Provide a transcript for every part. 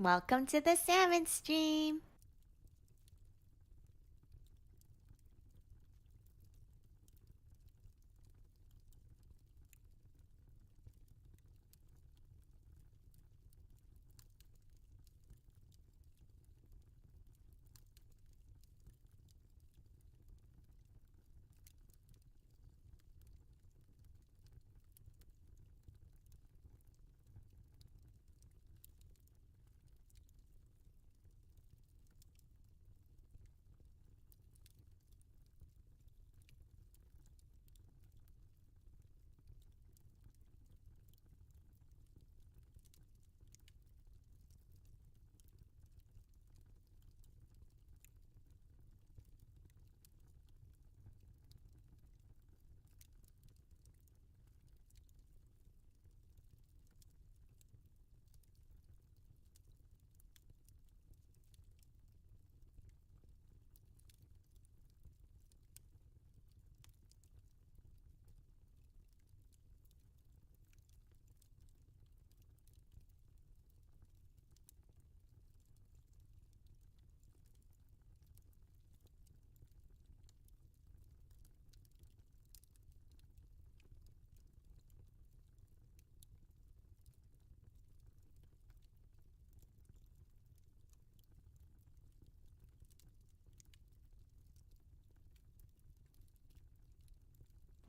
Welcome to the salmon stream.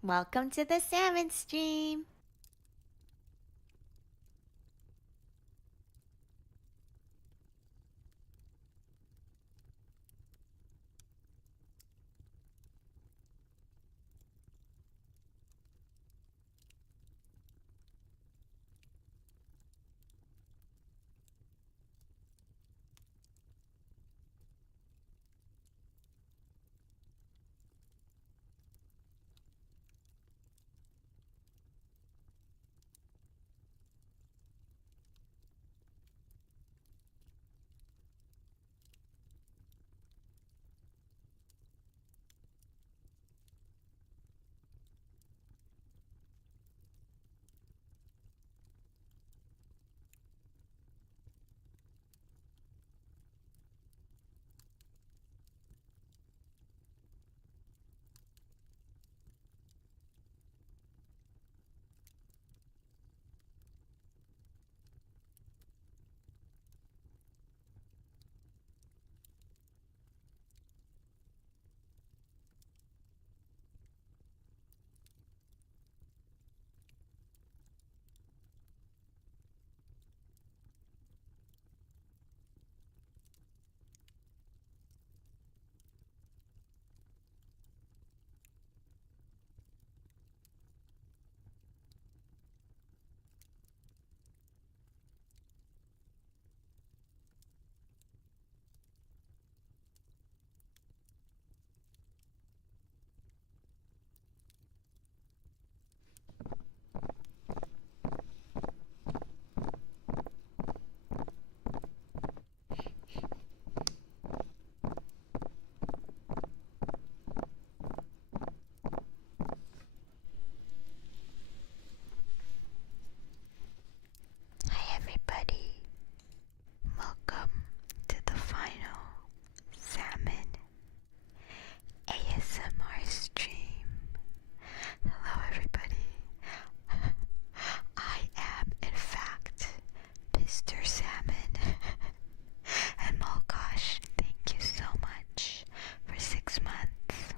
Welcome to the salmon stream. Hi everybody. Welcome to the final salmon ASMR stream. Hello everybody. I am in fact Mr. Salmon. And Maulkosh, thank you so much for 6 months.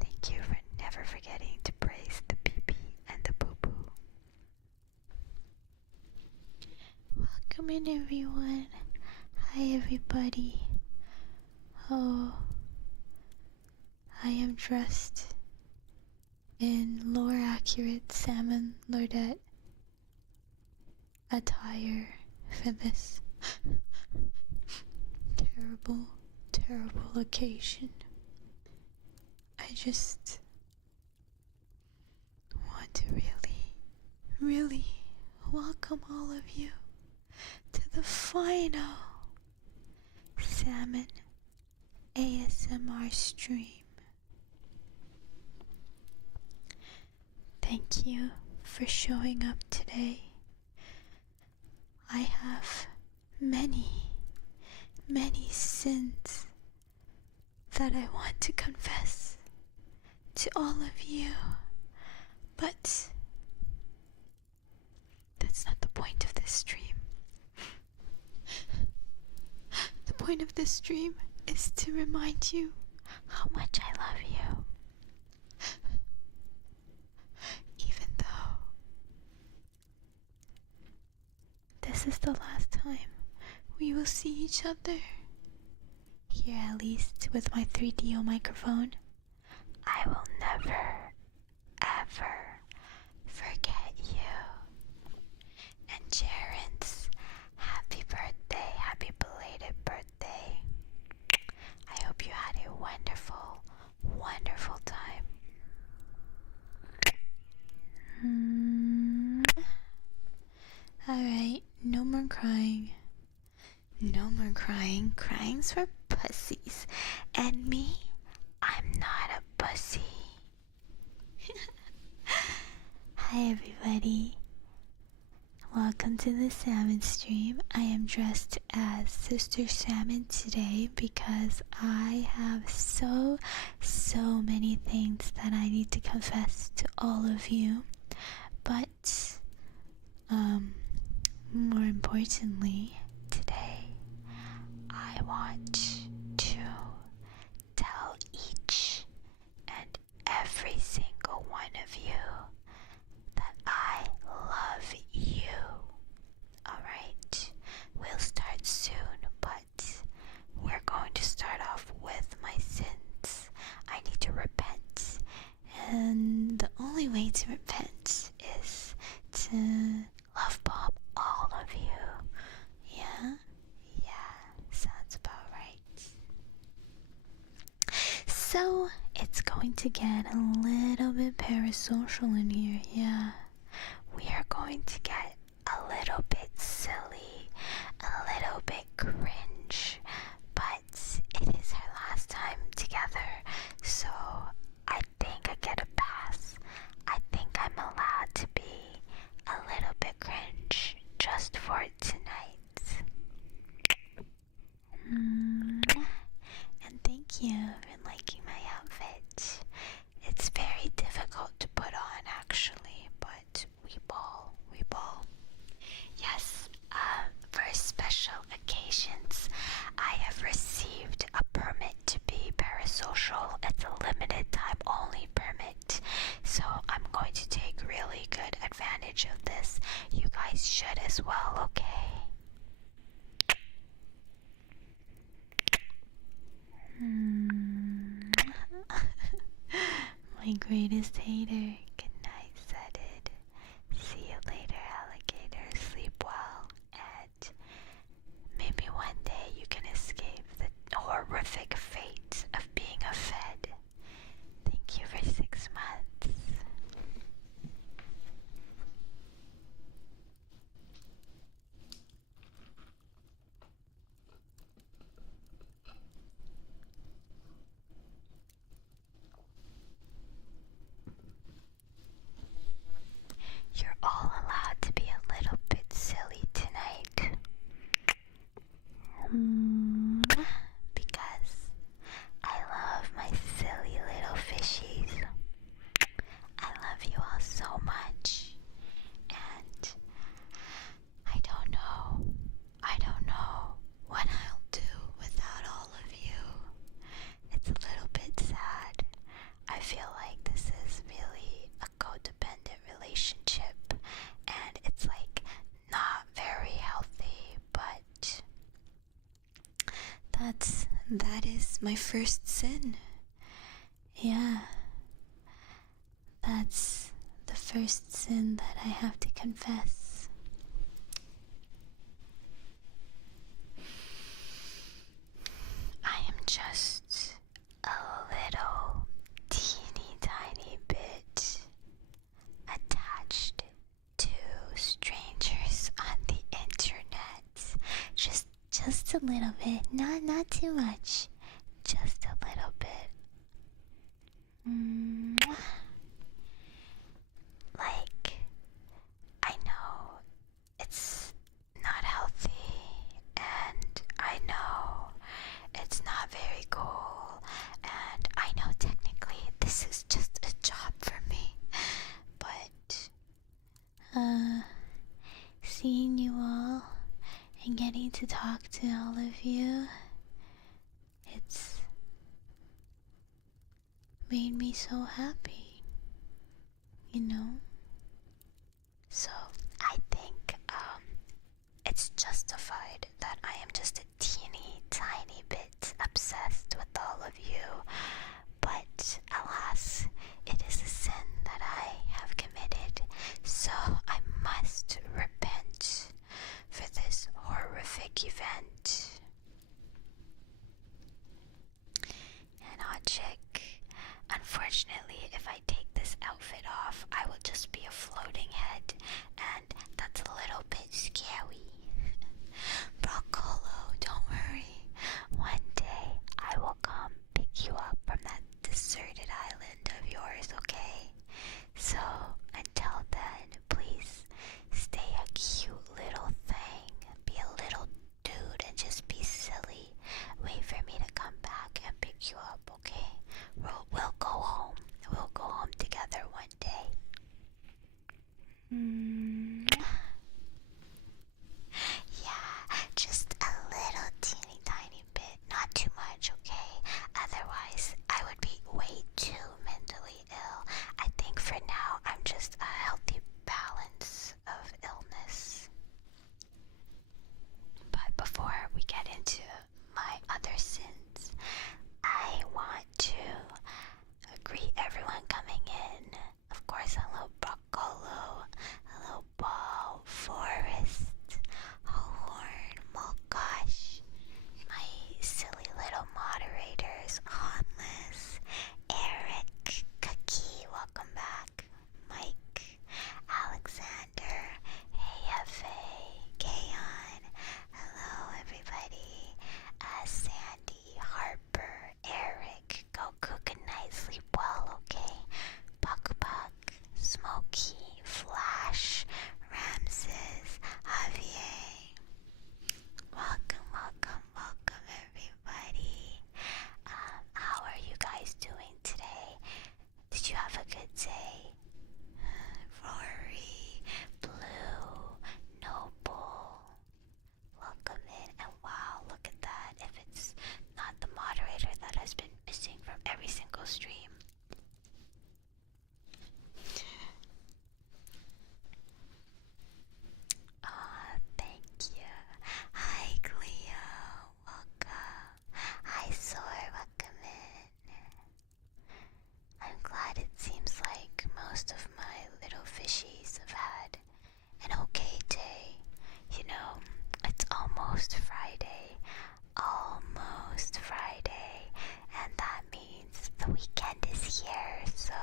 Thank you for never forgetting to praise the pee-pee and the poo-poo. Welcome in everyone. Hi everybody. Oh, I am dressed in lore accurate Salmon Lordette attire for this terrible, terrible occasion. I just want to really welcome all of you to the final salmon ASMR stream. Thank you for showing up today. I have many, many sins that I want to confess to all of you, but that's not the point of this stream. The point of this stream is to remind you how much I love you. Even though this is the last time we will see each other, here at least with my 3DO microphone, I will never, ever forget you. And Jaren's happy birthday, happy belated birthday. I hope you had a wonderful, wonderful time. Alright, no more crying. No more crying. Crying's for pussies. And me, I'm not a pussy. Hi everybody. Welcome to the salmon stream. I am dressed as Sister Salmon today because I have so many things that I need to confess to all of you. But, more importantly, today, I want to tell each and every single one of you that I love you. Alright, we'll start soon, but we're going to start off with my sins. I need to repent, and the only way to repent is to love bomb all of you. Yeah, sounds about right. So it's going to get a little bit parasocial in here. Yeah, we are going to get a little bit silly, a little bit cringe, but it is our last time together, so I think I get a pass. I think I'm allowed to be a little bit cringe just for tonight. And thank you for liking my outfit. It's very difficult to put on actually, but we ball. Yes, for special occasions, I have received a permit to be parasocial. It's a limited time only permit, so I'm going to take really good advantage of this. You guys should as well, okay? My greatest hater. Good night, Zedid. See you later, alligator. Sleep well, and maybe one day you can escape the horrific fate of being a fed. Thank you for 6 months. You're all allowed to be a little bit silly tonight. Because I love my silly little fishies. I love you all so much. And I don't know what I'll do without all of you. It's a little bit sad. I feel like this is really a codependent relationship, and it's like not very healthy, but that is my first sin. Yeah, that's the first sin that I have to confess. I am just a little teeny tiny bit attached to strangers on the internet. Just a little bit, not too much, just a little bit. Like, I know it's not and getting to talk to all of you. It's made me so happy, you know? So I think it's justified that I am just a teeny tiny bit obsessed with all of you, but alas, it is a sin that I have committed, so I must repent for this horrific event. And Hotchick, unfortunately, if I take this outfit off, I will just be a floating head, and that's a little bit scary. Broccolo, don't worry. One day I will come pick you up from that deserted island of yours, okay? So until then, please stay a cute little thing. Be a little dude and just be silly. Wait for me to come back and pick you up, okay? We'll go home. We'll go home together one day. Yeah, just a little teeny tiny bit. Not too much, okay? Otherwise, I would be way too mentally ill. I think for now, I'm just a healthy balance of illness. But before we get into my other sins, I want to greet everyone coming in. Of course, hello Broccolo, hello Ball, Forest, Halhorn, Maulkosh, my silly little moderators, Honless, Eric, Cookie, welcome back, Mike, Alexander, Hefe, Kayon, hello everybody, Sandy, Harper, Eric, go cook a night, sleep well, okay? Buck, Smokey, Flash, Ramses, Javier. Welcome everybody. How are you guys doing today? Did you have a good day? Rory, Blue, Noble, welcome in. And wow, look at that. If it's not the moderator that has been missing from every single stream. Thank you. Hi, Cleo. Welcome. Hi, Sora. Welcome in. I'm glad it seems like most of my little fishies have had an okay day. You know, it's almost Friday. Almost Friday. And that means the weekend is here, so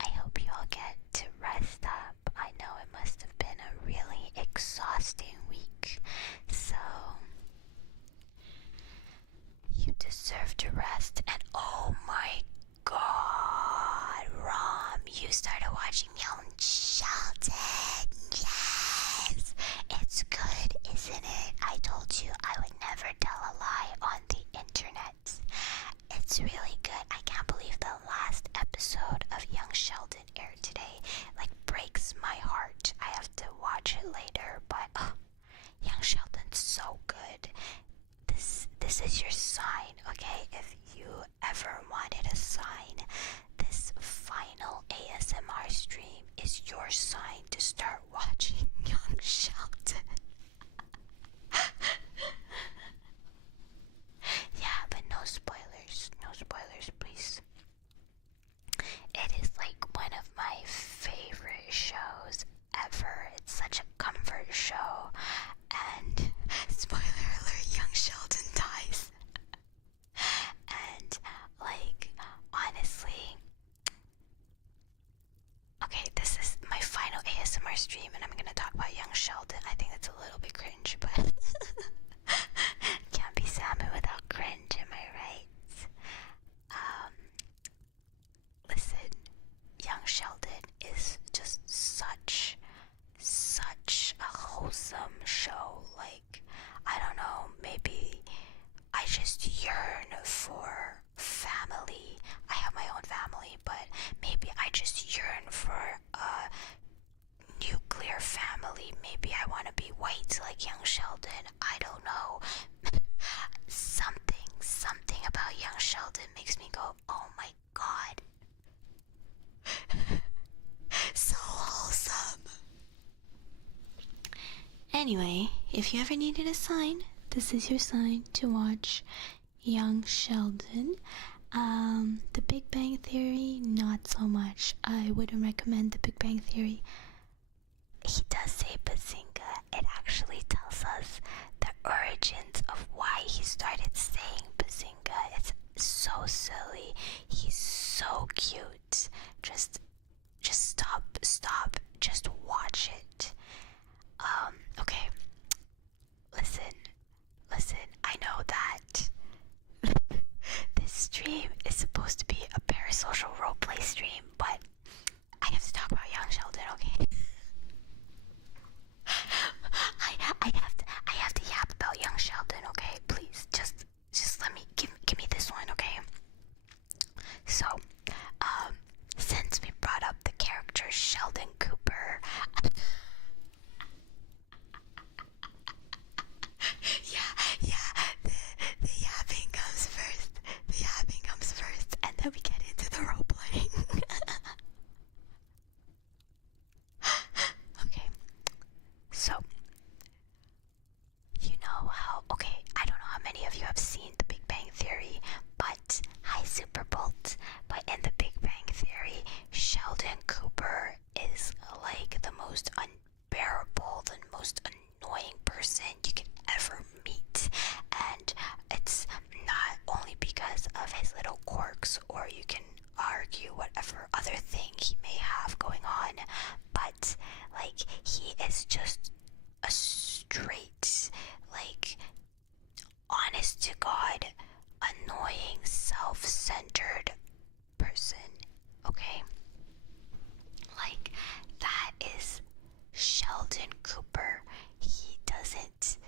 I hope you all get to rest up. I know it must have been a really exhausting week, so you deserve to rest. And oh my god, Rom, you started watching Young Sheldon. Yes, it's good, isn't it? I told you I would never tell a lie on the internet. It's really good. I can't believe the last episode of Young Sheldon aired today. Like, breaks my heart. I have to watch it later, but Young Sheldon's so good. This is your sign, okay? If you ever wanted a sign, this final ASMR stream is your sign to start watching Young Sheldon. Yeah, but no spoilers. No spoilers, please. It is like one of my favorite shows ever. It's such a comfort show. And spoiler alert, Young Sheldon dies. And like, honestly, okay, this is my final ASMR stream and I'm gonna talk about Young Sheldon. I think it's a quite like young Sheldon. I don't know. Something about young Sheldon makes me go, oh my god. So wholesome. Anyway, if you ever needed a sign, this is your sign to watch young Sheldon. The Big Bang Theory, not so much. I wouldn't recommend The Big Bang Theory. He does say Bazinga. It actually tells us the origins of why he started saying Bazinga. It's so silly. He's so cute. Just stop. Just watch it. Okay. Listen. I know that this stream is supposed to be a parasocial roleplay stream, but I have to talk about young Sheldon, okay? I have to yap about young Sheldon, okay? Please, just let me give me this one, okay? So, since we brought up the character Sheldon Cooper, the yapping comes first, and then we get into the role playing. Okay, so you know how? Okay, I don't know how many of you have seen The Big Bang Theory, but hi Superbolt. But in The Big Bang Theory, Sheldon Cooper is like the most unbearable, the most annoying person you could ever meet, and it's not only because of his little quirks, or you can argue whatever other thing he may have going on, but like he is just a straight, like, honest to God, annoying, self-centered person, okay? Like, that is Sheldon Cooper. He doesn't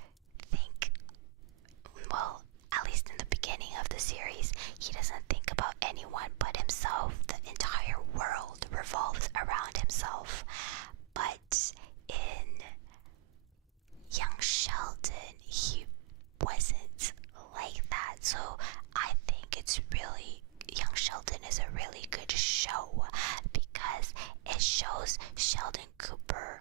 think, well, at least in the beginning of the series, he doesn't think about anyone but himself. The entire world revolves around himself. But in young Sheldon, he wasn't like that. So I think it's really, young Sheldon is a really good show because it shows Sheldon Cooper,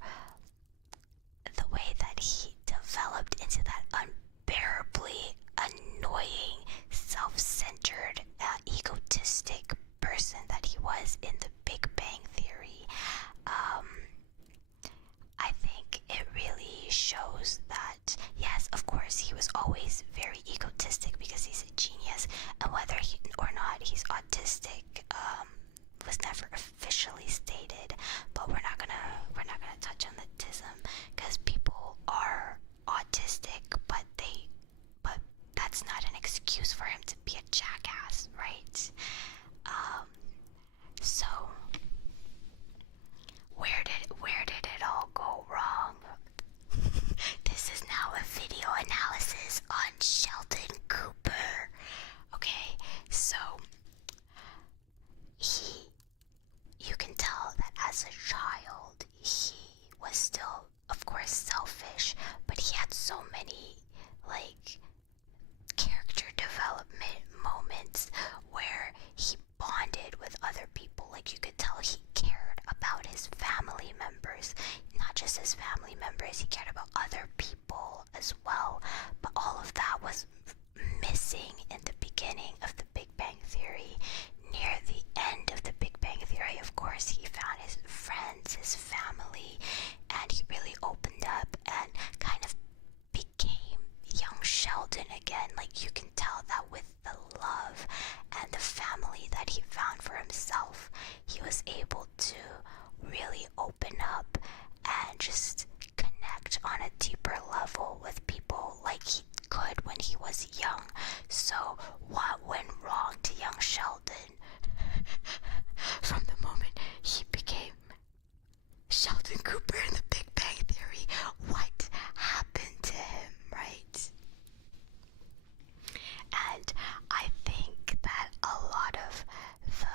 the way that he developed into that unbearably annoying, self-centered, egotistic person that he was in The Big Bang Theory. I think it really shows that, yes, of course, he was always very egotistic because he's a genius, and whether he or not he's autistic was never officially stated. But we're not gonna touch on the autism because people are autistic, but that's not an excuse for him to be a jackass, right? So where did it all go wrong? This is now a video analysis on Sheldon Cooper. Okay, so you can tell that as a child he was still, of course, selfish, but he had so many, like, character development moments where he bonded with other people. Like, you could tell he cared about his family members, not just his family members, he cared about other people as well. But all of that was missing in the beginning of The Big Bang Theory. Near the end of The Big Bang Theory, of course, he found his friends, his family, and he really opened up and kind of became young Sheldon again. Like, you can tell that with the love and the family that he found for himself, he was able to really open up and just connect on a deeper level with people like he could when he was young. So what went wrong to young Sheldon from the moment he became Sheldon Cooper in The Big Bang Theory? What happened to him, right? And I think that a lot of the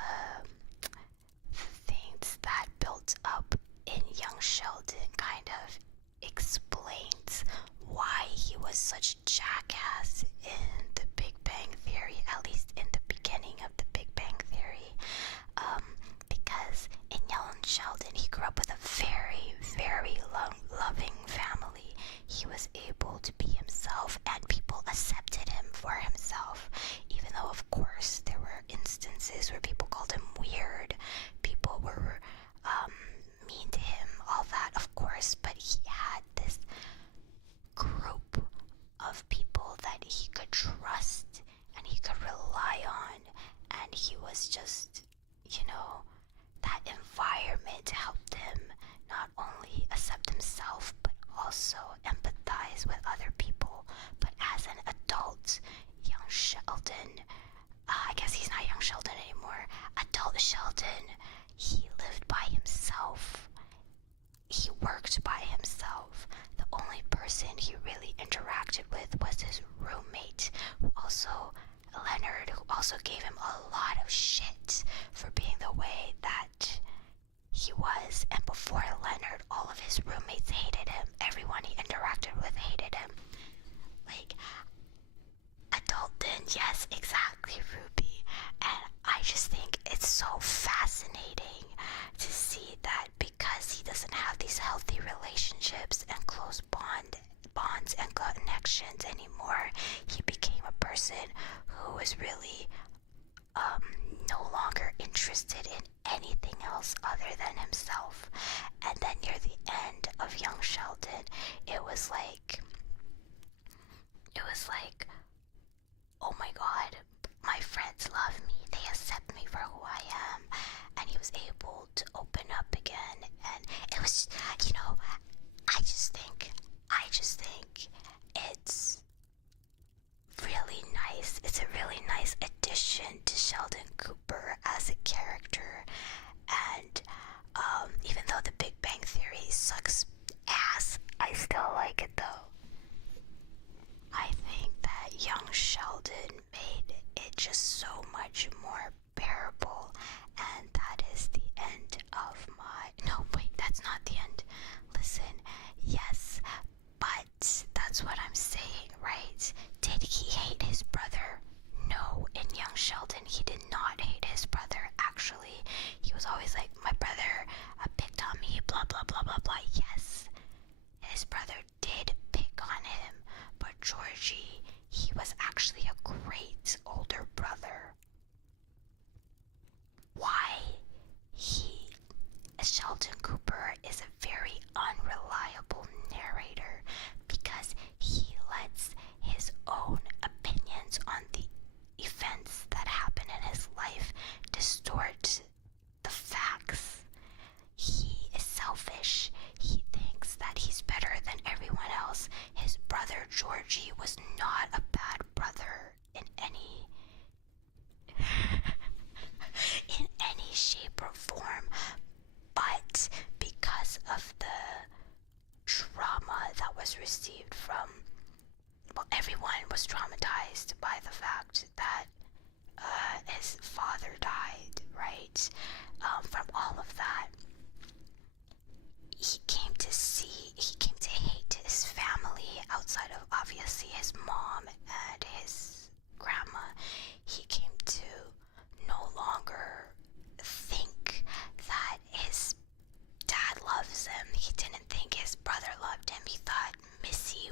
things that built up in young Sheldon kind of explained explains why he was such a jackass in the Big Bang Theory, at least in the beginning of the Big Bang Theory. Because in Young Sheldon, he grew up with a very, very loving family. He was able to be himself, and people accepted him for himself, even though, of course, there were instances where people called him weird, people were mean to him, all that, of course, but he had this group of people that he could trust and he could rely on, and he was just, that environment helped him not only accept himself but also empathize with other people. But as an adult, young Sheldon, I guess he's not young Sheldon anymore, adult Sheldon, he lived by himself. He worked by himself. The only person he really interacted with was his roommate, Leonard, who also gave him a lot of shit for being the way that he was. And before Leonard, all of his roommates hated him. Everyone he interacted with hated him. Like, adulthood, yes, exactly, Ruby. And I just think it's so fascinating to see that because he doesn't have these healthy relationships and close bonds and connections anymore, he became a person who was really no longer interested in anything else other than himself. And then near the end of Young Sheldon, it was like, oh my god, my friends love me, they accept me for who I am, and he was able to open up again. And it was, I just think it's really nice. It's a really nice addition to Sheldon Cooper as a character. And even though the Big Bang Theory sucks ass, I still like it though. I think that young Sheldon made it just so much more bearable. And that is the end of no, wait, that's not the end. Listen, yes, but that's what I'm saying, right? Did he hate his brother? No, in Young Sheldon, he did not hate his brother. Actually, he was always like, my brother picked on me, blah, blah, blah, blah, blah. Yes, his brother did pick on him, but Georgie, he was actually a great older brother. Why Sheldon Cooper is a very unreliable narrator, because he lets his own opinions on the events that happen in his life distort the facts. He is selfish. He thinks that he's better than everyone else. His brother Georgie was not a bad brother in any shape or form, but because of the trauma that was received from, everyone was traumatized by the fact that his father died, right? From all of that, he came to hate his family outside of obviously his mom and his grandma. He came to no longer think that his dad loves him. He didn't think his brother loved him. He thought Missy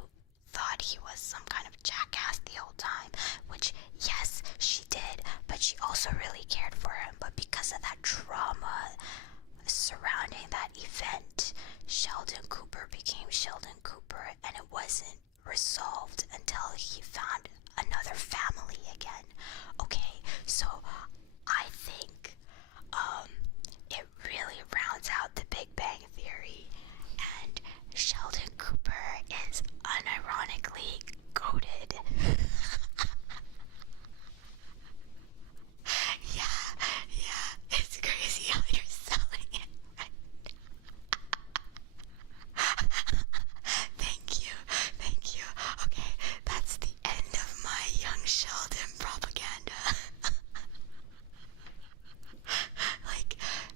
thought he was some kind of jackass the whole time, which, yes, she did, but she also really cared for him. But because of that trauma surrounding that event, Sheldon Cooper became Sheldon Cooper, and it wasn't resolved until he found another family again. Okay, so I think it really rounds out the Big Bang Theory, and Sheldon Cooper is unironically goated. Yeah, it's crazy how you're selling it, right? Thank you. Okay, that's the end of my young Sheldon propaganda.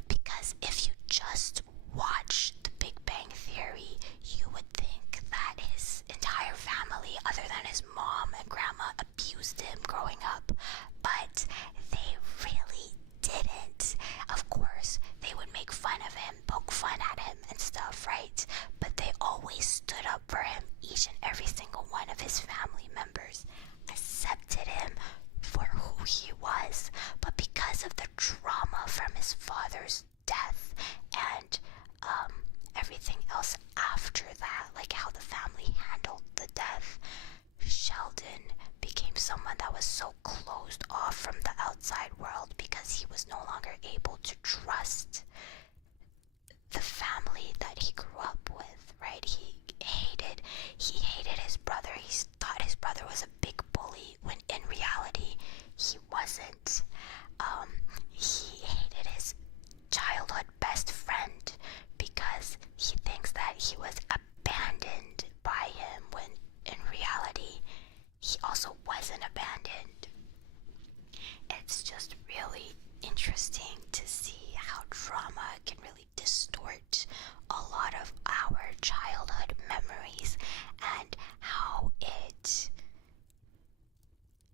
Because if you just watch The Big Bang Theory, you would think that his in reality, he wasn't. He hated his childhood best friend because he thinks that he was abandoned by him when in reality he also wasn't abandoned. It's just really interesting to see how drama can really distort a lot of our childhood memories and how it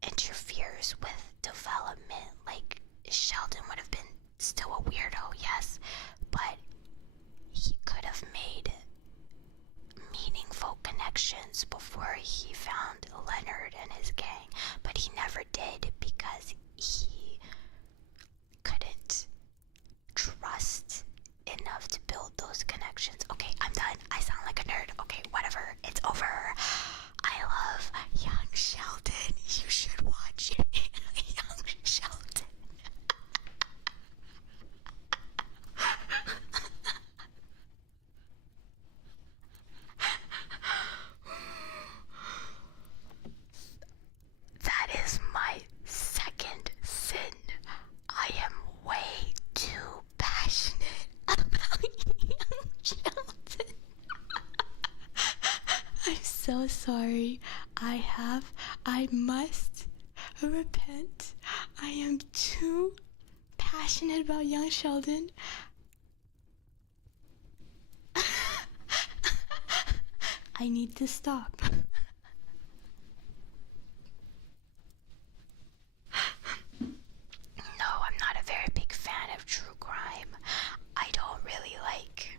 interferes with development. Like, Sheldon would have been still a weirdo, yes, but he could have made meaningful connections before he found Leonard and his gang, but he never did because he couldn't trust enough to build those connections. Okay, I'm done. I sound like a nerd. Okay, whatever. It's over. I love Young Sheldon. You should watch it. Young Sheldon. That is my second sin. I am way too passionate about Young Sheldon. I'm so sorry. I must repent. I am too passionate about Young Sheldon. I need to stop. No, I'm not a very big fan of true crime. I don't really like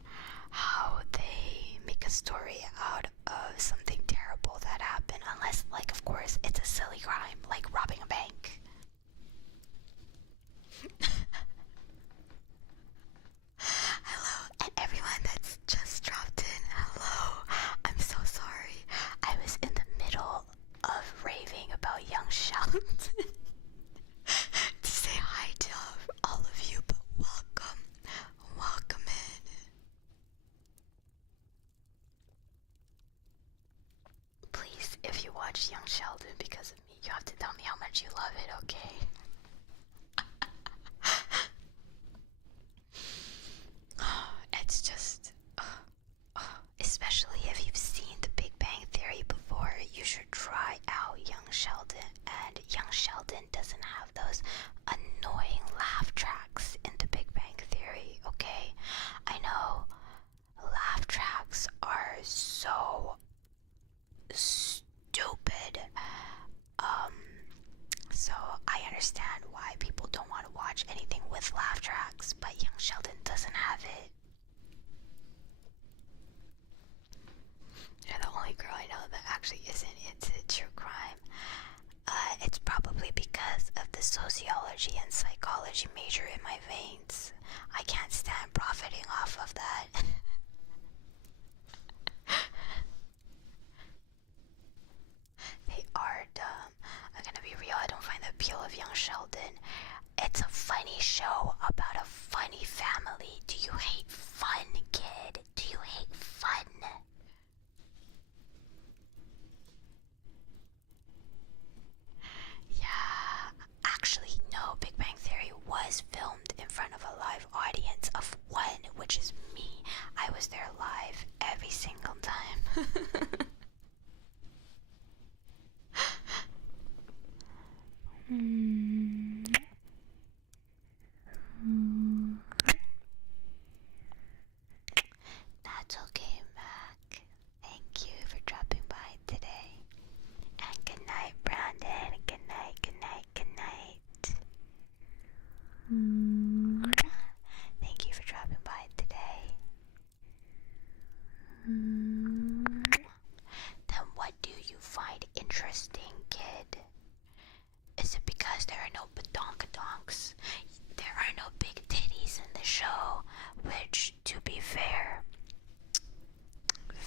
how they make a story out of something terrible that happened, unless, like, of course, it's a silly crime, like robbing a bank. Hello, and everyone that's just dropped in, hello. I'm so sorry. I was in the middle of raving about Young Sheldon to say hi to all of you, but welcome in. Please, if you watch Young Sheldon because of me, you have to tell me how much you love it, okay? It's just, especially if you've seen The Big Bang Theory before, you should try out Young Sheldon. And Young Sheldon doesn't have those annoying laugh tracks in The Big Bang Theory, okay? I know laugh tracks are so stupid. So I understand why people don't want to watch anything with laugh tracks, but Young Sheldon doesn't have it. You're the only girl I know that actually isn't into true crime. It's probably because of the sociology and psychology major in my veins. I can't stand profiting off of that. They are dumb. I'm gonna be real, I don't find the appeal of Young Sheldon. It's a funny show about a funny family. Do you hate fun, kid? Do you hate fun? Yeah, actually, no, Big Bang Theory was filmed in front of a live audience of one, which is me. I was there live every single time. That's okay, Mac. Thank you for dropping by today. And good night, Brandon. Good night, good night, good night. Thank you for dropping by today. Then what do you find interesting, kid? Is it because there are no badonkadonks? There are no big titties in the show, which, to be fair,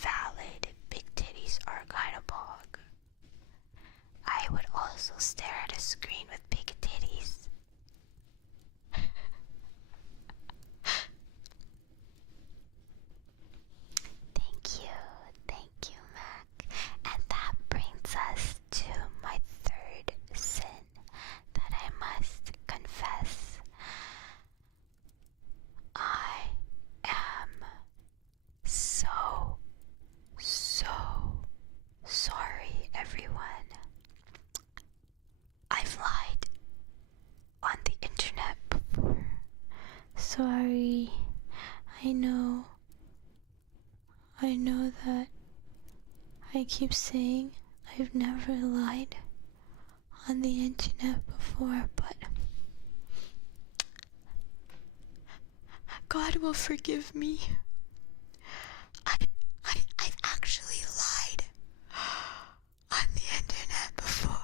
valid, big titties are kind of bog. I would also stare at a screen with big titties. Thank you, Mac. And that brings us to my third sin. know that I keep saying I've never lied on the internet before, but God will forgive me. I've actually lied on the internet before.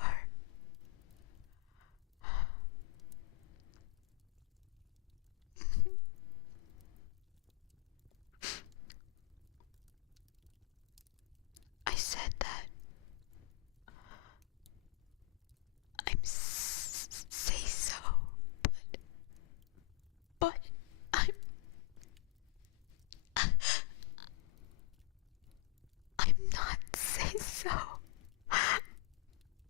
I said that I'm say so, but I'm not say so.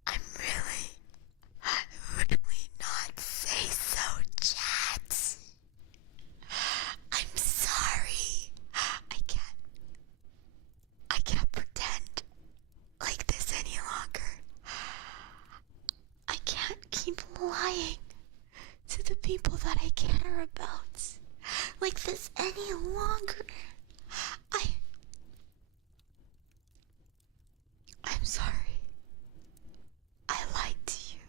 I'm really not say so, chat. I'm sorry. I can't pretend like this any longer. I can't keep lying to the people that I care about like this any longer. I'm sorry. I lied to you.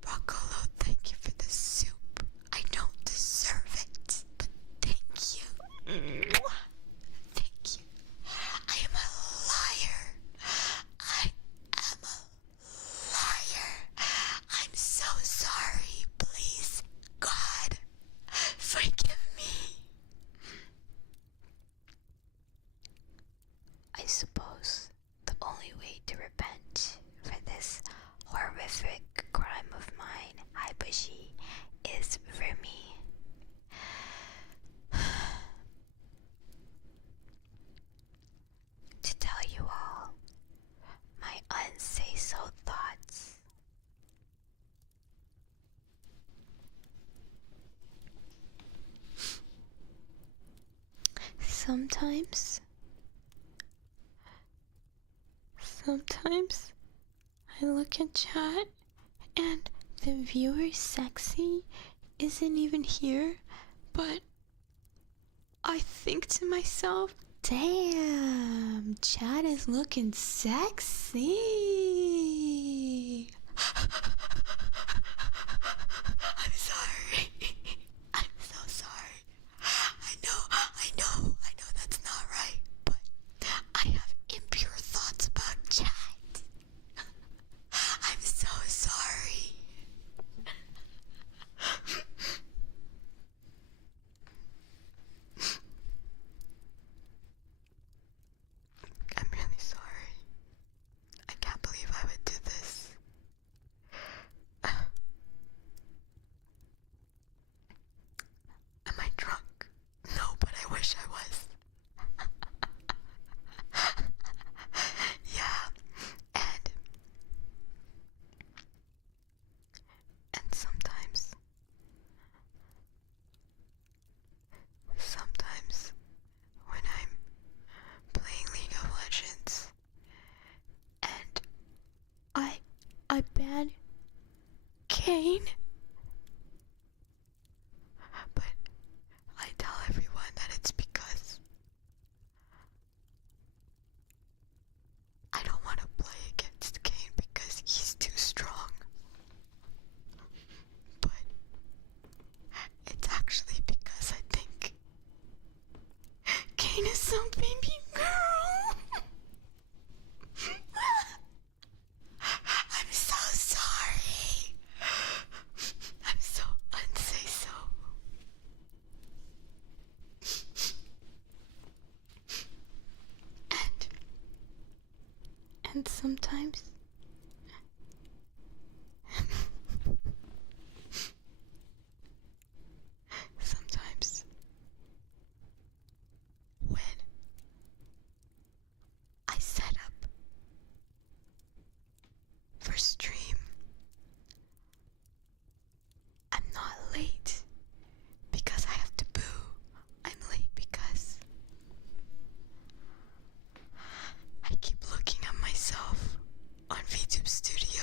Broccolo, thank you for the soup. I don't deserve it, but thank you. Thank you. I am a liar. I am a liar. I'm so sorry. Please, God, forgive me. I suppose the only way to repent for this horrific crime of mine, hi Bushy, is for me to tell you all my unsay-so thoughts. Sometimes I look at chat and the viewer sexy isn't even here, but I think to myself, damn, chat is looking sexy. I'm sorry. I'm so sorry. I know that's not right, but I have impure thoughts about chat. I'm so sorry. I'm really sorry. I can't believe I would do this. Am I drunk? No, but I wish I was. Yeah, and sometimes when I'm playing League of Legends and I ban Kane, but I tell everyone that it's because I don't want to play against Kane because he's too strong. But it's actually because I think Kane is some baby girl. I'm so sorry. I'm so unsay so. And sometimes when I set up for stream, I'm not late because I have to boo. I'm late because I keep looking at myself on VTube Studio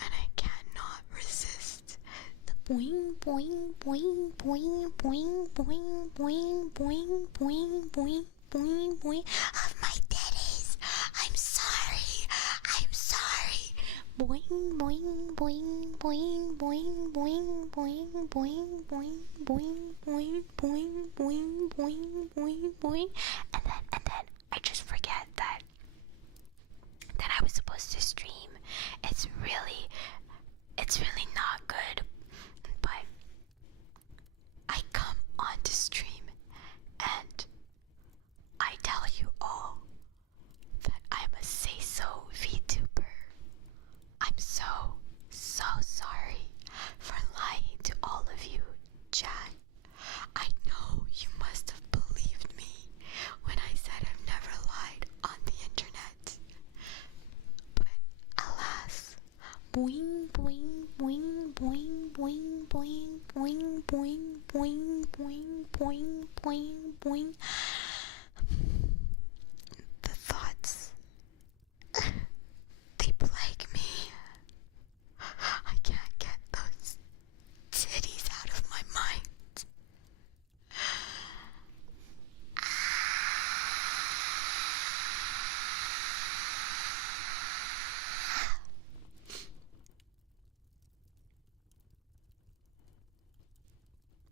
and I cannot resist the boing boing boing boing boing boing boing boing boing boing boing, boing of my titties. I'm sorry. I'm sorry. Boing, boing, boing, boing, boing, boing, boing, boing, boing, boing, boing, boing, boing, boing, boing, boing. And then I just forget that I was supposed to stream. It's really not good. But I come on to stream and I tell you all that I'm a say-so VTuber. I'm so sorry for lying to all of you, chat. I know you must have believed me when I said I've never lied on the internet. But alas, boing, boing, boing, boing, boing, boing, boing, boing, boing, boing, boing, boing, boing. The thoughts, they plague me. I can't get those titties out of my mind.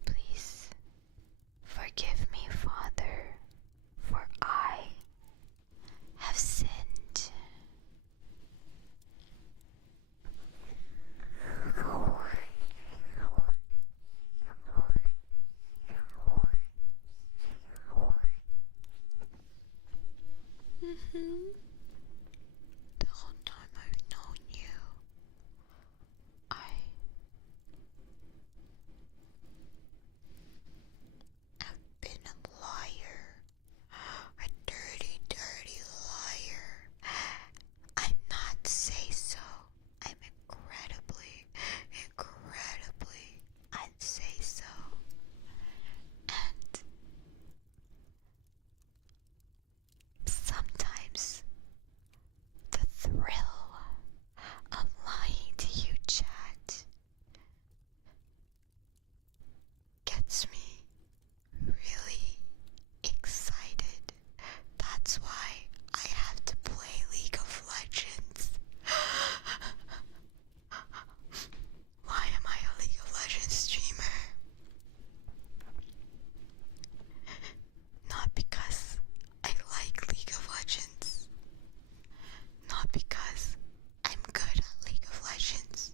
Please forgive me, Father, for I have sinned. The whole time I've known you, I've been a liar. A dirty, dirty liar. I'm not say-so. I'm incredibly unsay-so. And sometimes the thrill of lying to you, chat, gets me really excited. That's why I have to play League of Legends. Why am I a League of Legends streamer? Not because I like League of Legends. Not because I'm good at League of Legends.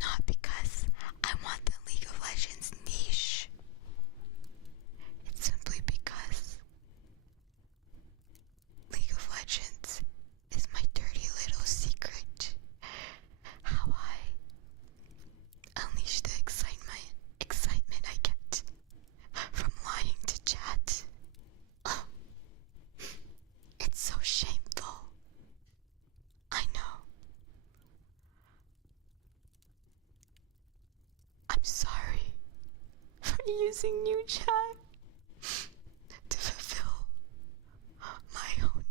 Not because I want the League of Legends niche. It's simply because League of Legends is my dirty little secret. How I unleash the excitement I get from lying to chat. It's so shameful. I know. I'm sorry for using you, chat, to fulfill my own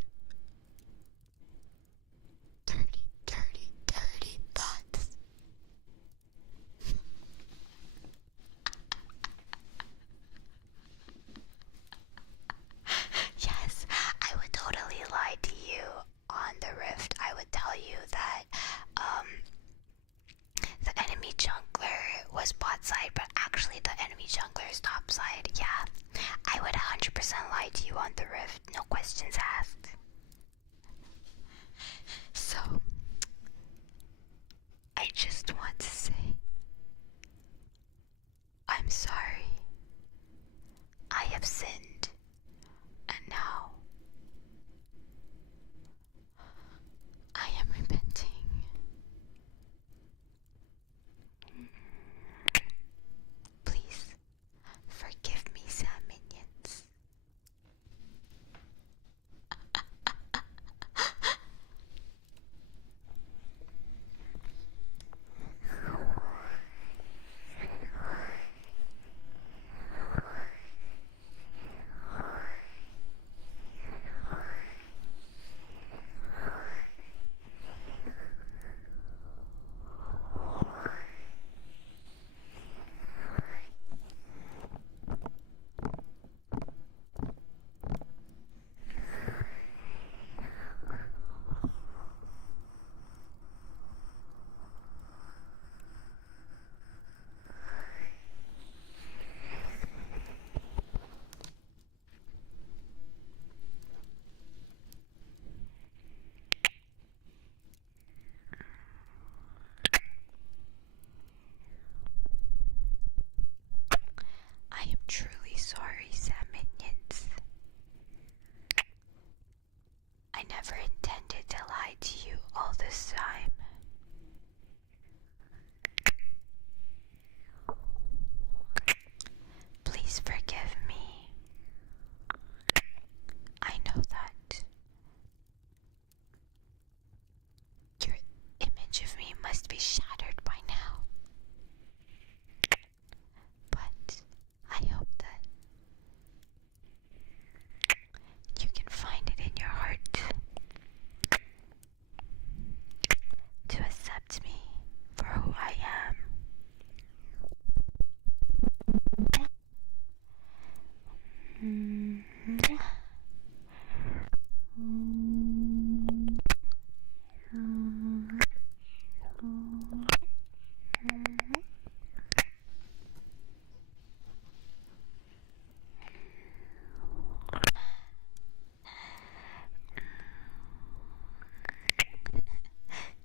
dirty, dirty, dirty thoughts. Yes, I would totally lie to you on the Rift. I would tell you that the enemy jungler was bot side, but actually the enemy jungler is top side. Yeah, I would 100% lie to you on the Rift. No questions asked. So, I just want to say, I'm sorry. I have sinned, and now I am repenting. Please forgive me, Sam Minions. this time. Please forgive me. I know that your image of me must be shattered by now. But I hope that you can find it in your heart to accept me for who I am.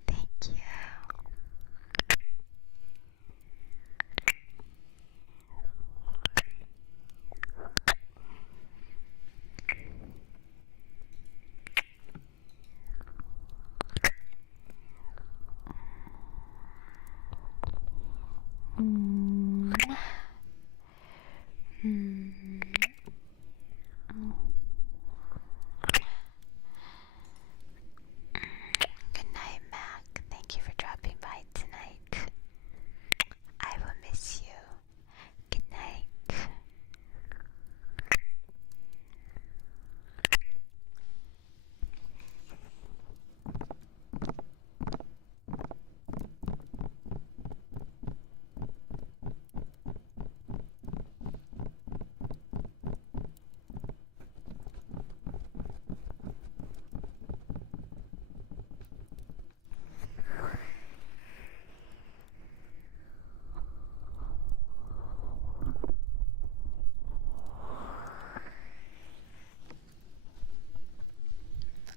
Thank you. Good night, Mac. Thank you for dropping by tonight. I will miss you. Good night.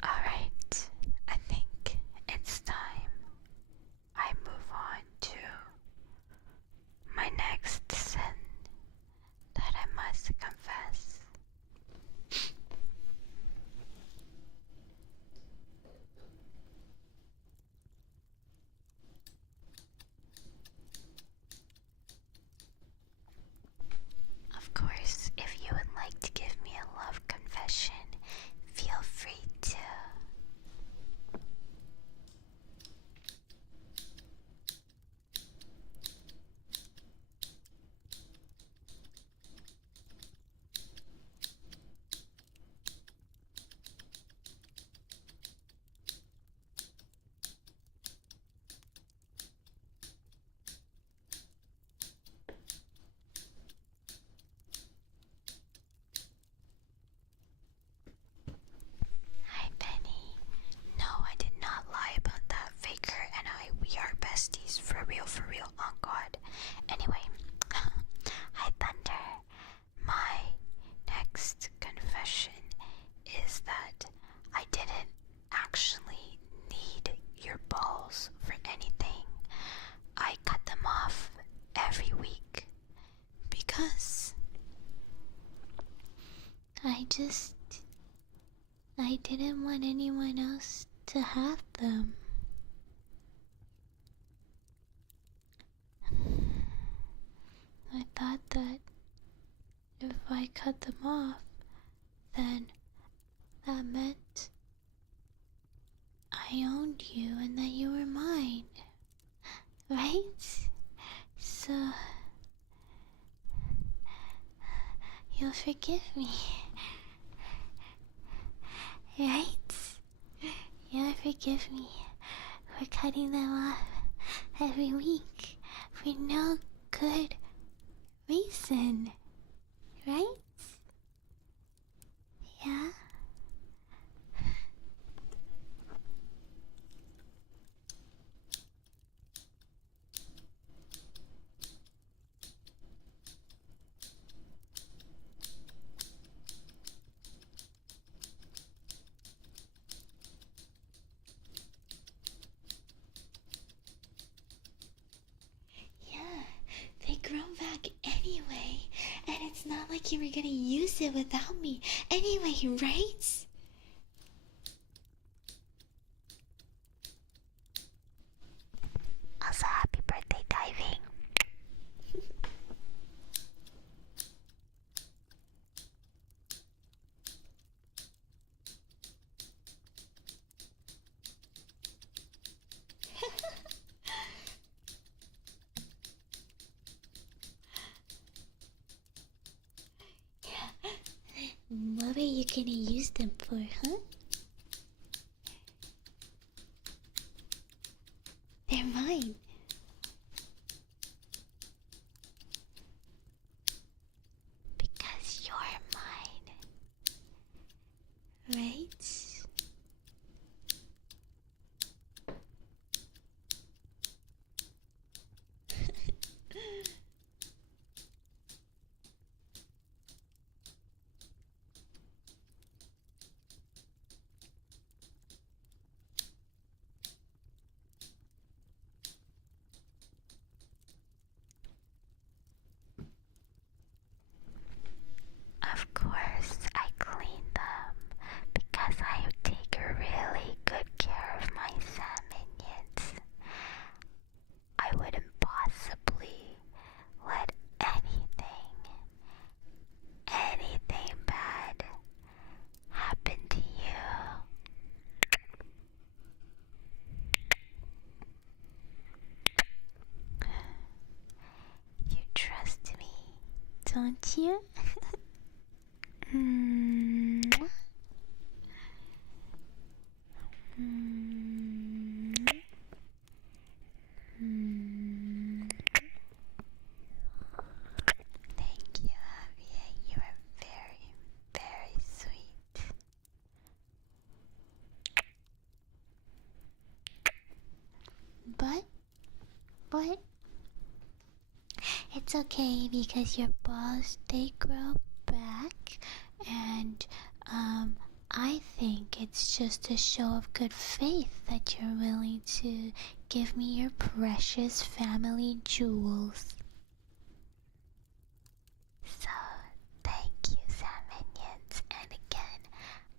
Alright, I think it's time I move on to my next sin that I must confess. Of course, if you would like to give me a love confession, feel free to. Hi, Penny. No, I did not lie about that. Faker and we are besties. For real, on God. Anyway, hi, Thunder. My next confession is that I didn't actually need your balls for anything. I cut them off every week because I didn't want anyone else to have them. I thought that if I cut them off, then that meant I owned you and that you were mine, right? So, you'll forgive me, right? You'll forgive me for cutting them off every week for no good reason, right? Yeah? They grow back anyway, and it's not like you were gonna use it without me anyway, right? surviving. What are you gonna use them for, huh? They're mine. Because you're mine. Right? Of course, I clean them because I take really good care of my salmonians. I wouldn't possibly let anything bad happen to you. You trust me, Don't you? Thank you, Javier. You are very, very sweet. But it's okay because your balls, they grow back, and I think it's just a show of good faith that you're willing to give me your precious family jewels. So, thank you, Salmonians. And again,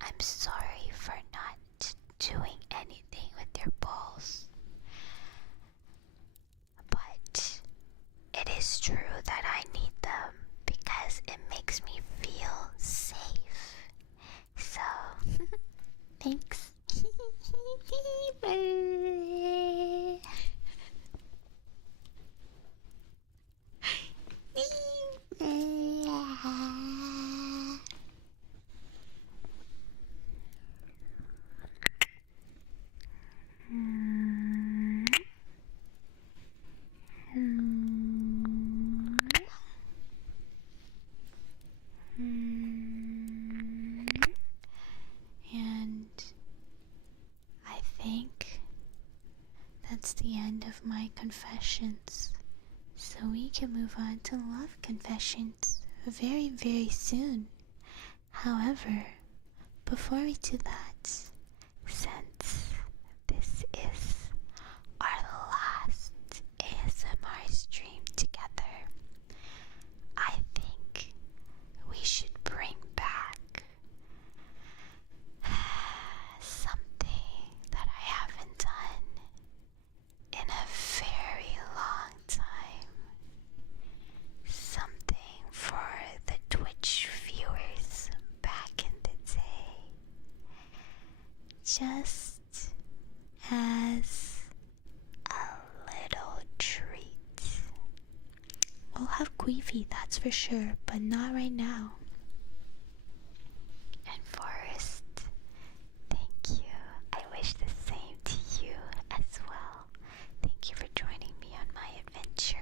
I'm sorry for not doing anything with your balls. But it is true that I need them because it makes me feel safe. So, Thanks. and I think that's the end of my confessions. So we can move on to love confessions very, very soon. However, before we do that, since this is our last ASMR stream together, I think we should bring back something that I haven't done in a very long time. Something for the Twitch viewers back in the day. Just as a little treat. We'll have Queefy, that's for sure, but not right now. And Forrest, thank you. I wish the same to you as well. Thank you for joining me on my adventure.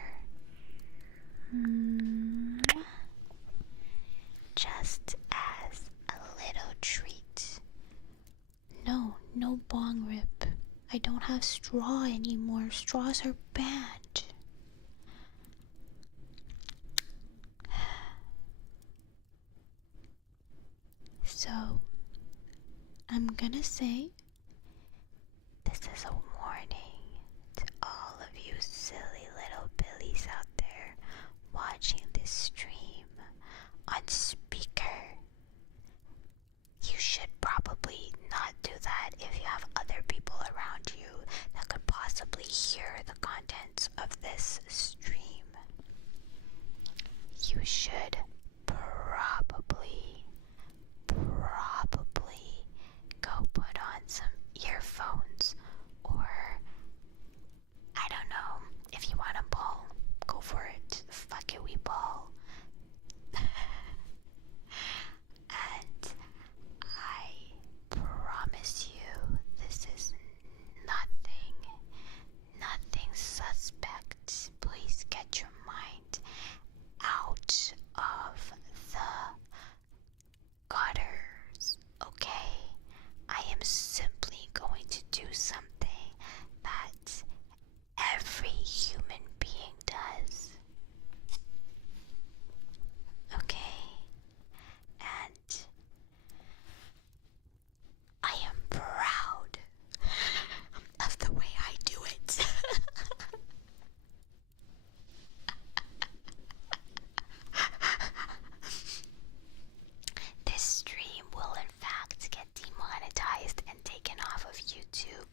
Just as a little treat. No bong rip. I don't have straw anymore. Straws are bad. So, I'm gonna say this is a warning to all of you silly little billies out there watching this stream on speaker. You should probably not do that if you have other people around you that could possibly actually hear the contents of this stream, you should probably go put on some earphones, or I don't know, if you want to ball, go for it. Fuck it, we ball. And I promise you, this is nothing suspect. Please get your mind out of the gutters, okay? I am simply going to do something that every human being does, okay? And I am proud of the way I do it. This stream will in fact get demonetized and taken off of YouTube,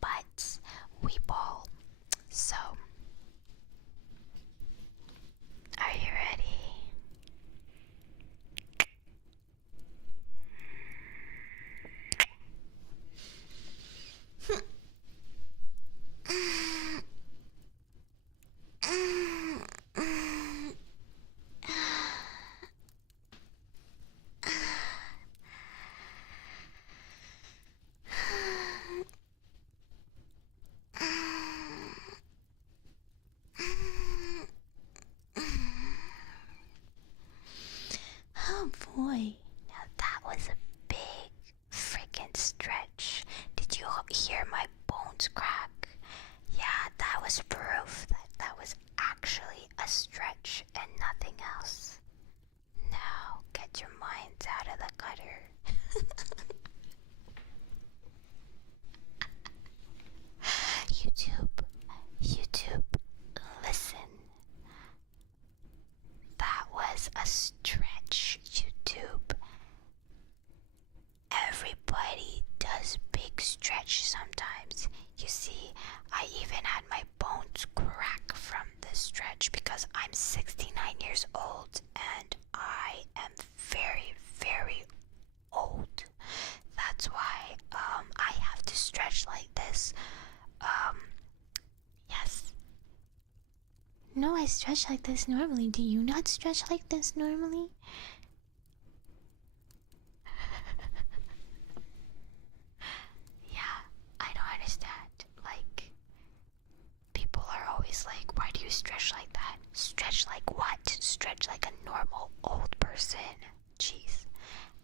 but we ball. So, are you ready? Oh boy. Now that was a big freaking stretch. Did you hear my bones crack? Yeah, that was proof that was actually a stretch and nothing else. Now get your minds out of the gutter. YouTube, listen. That was a stretch, YouTube. Everybody does big stretch sometimes. You see, I even had my bones crack from this stretch because I'm 69 years old and I am very, very old. That's why I have to stretch like this. Yes. No, I stretch like this normally. Do you not stretch like this normally? Yeah, I don't understand. Like, people are always like, why do you stretch like that? Stretch like what? Stretch like a normal old person. Jeez,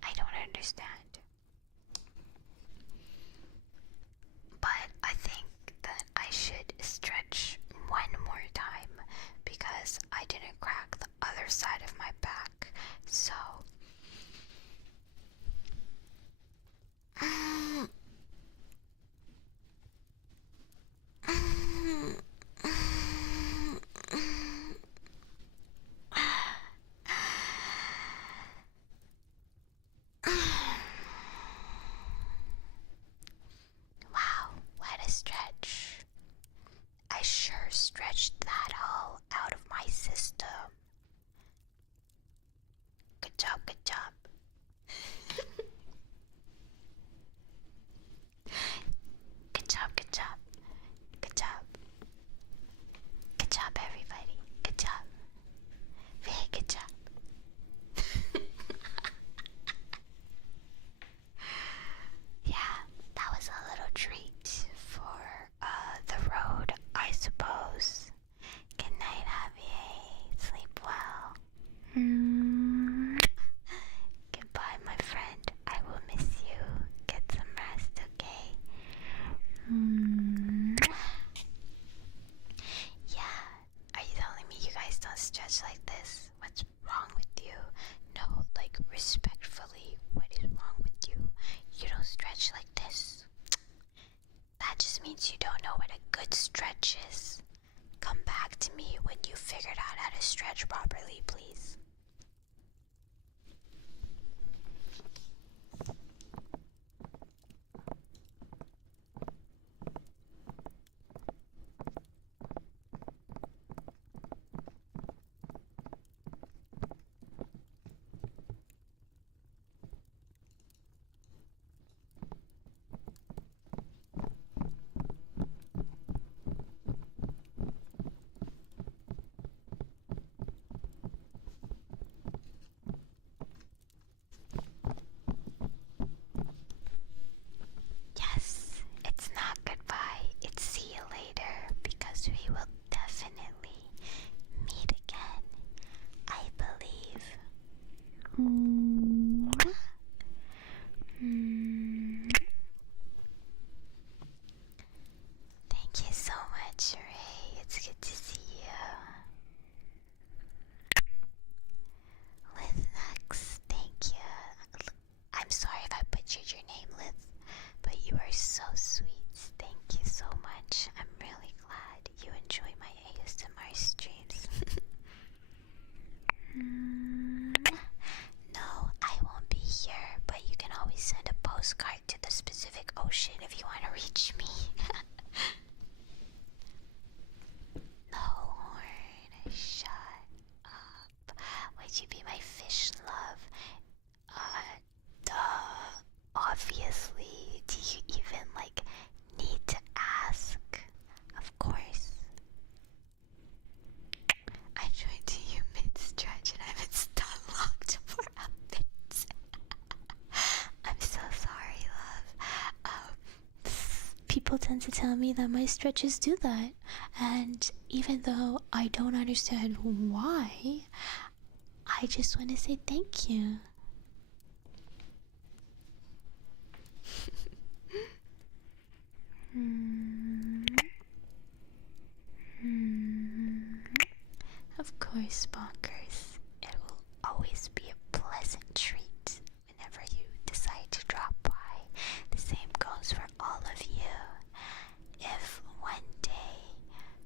I don't understand. But I think that I should stretch one more time because I didn't crack the other side of my back. So wow, what a stretch. I sure stretched that all out of my system. Good job, good job. Good job, good job. Good job. Good job, everybody. Good job. Very good job. Yeah, that was a little treat for the road, I suppose. Good night, Javier. Sleep well. Goodbye, my friend. I will miss you. Get some rest, okay? Yeah. Are you telling me you guys don't stretch like this? What's wrong with you? No, like, respectfully, what is wrong with you? You don't stretch like this. That just means you don't know what a good stretch is. Come back to me when you figured out how to stretch properly, please. ocean if you want to reach me. Halhorn, shut up. Would you be my fish love? Duh. Obviously. Do you even, like, need to ask? Of course. I joined you mid-stretch and I've been stun locked for a bit. I'm so sorry, love. People tend to tell me that my stretches do that, and even though I don't understand why, I just want to say thank you. Of course, Bonkers. It will always be a pleasant treat whenever you decide to drop by. The same goes for all of you. If one day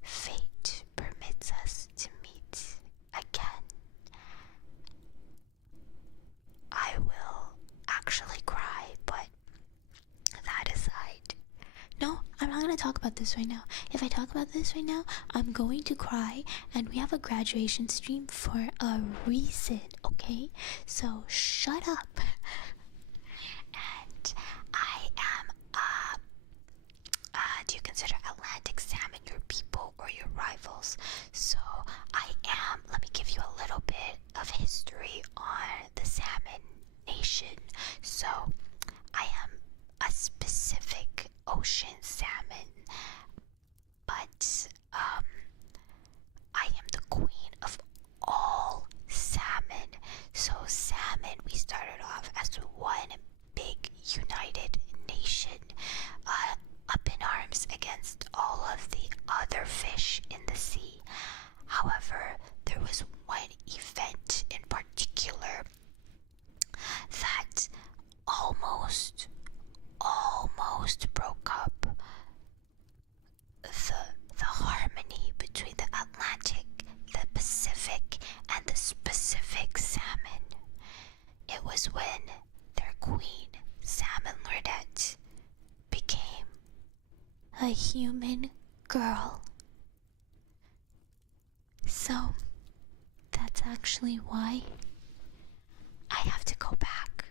fate permits us to meet again, I will actually cry, but that aside, no, I'm not going to talk about this right now. If I talk about this right now, I'm going to cry, and we have a graduation stream for a reason, okay? So shut up. And I am, do you consider Atlantic salmon your people or your rivals? So I am, let me give you a little bit of history on the salmon nation. So I am a specific ocean salmon, but I am the queen of all salmon. So salmon, we started off as one big united nation, up in arms against all of the other fish in the sea. However, there was one event in particular that almost broke up the harmony between the Atlantic, the Pacific, and the Pacific salmon. It was when their queen, Salmon Lordette, became a human girl. So, that's actually why I have to go back.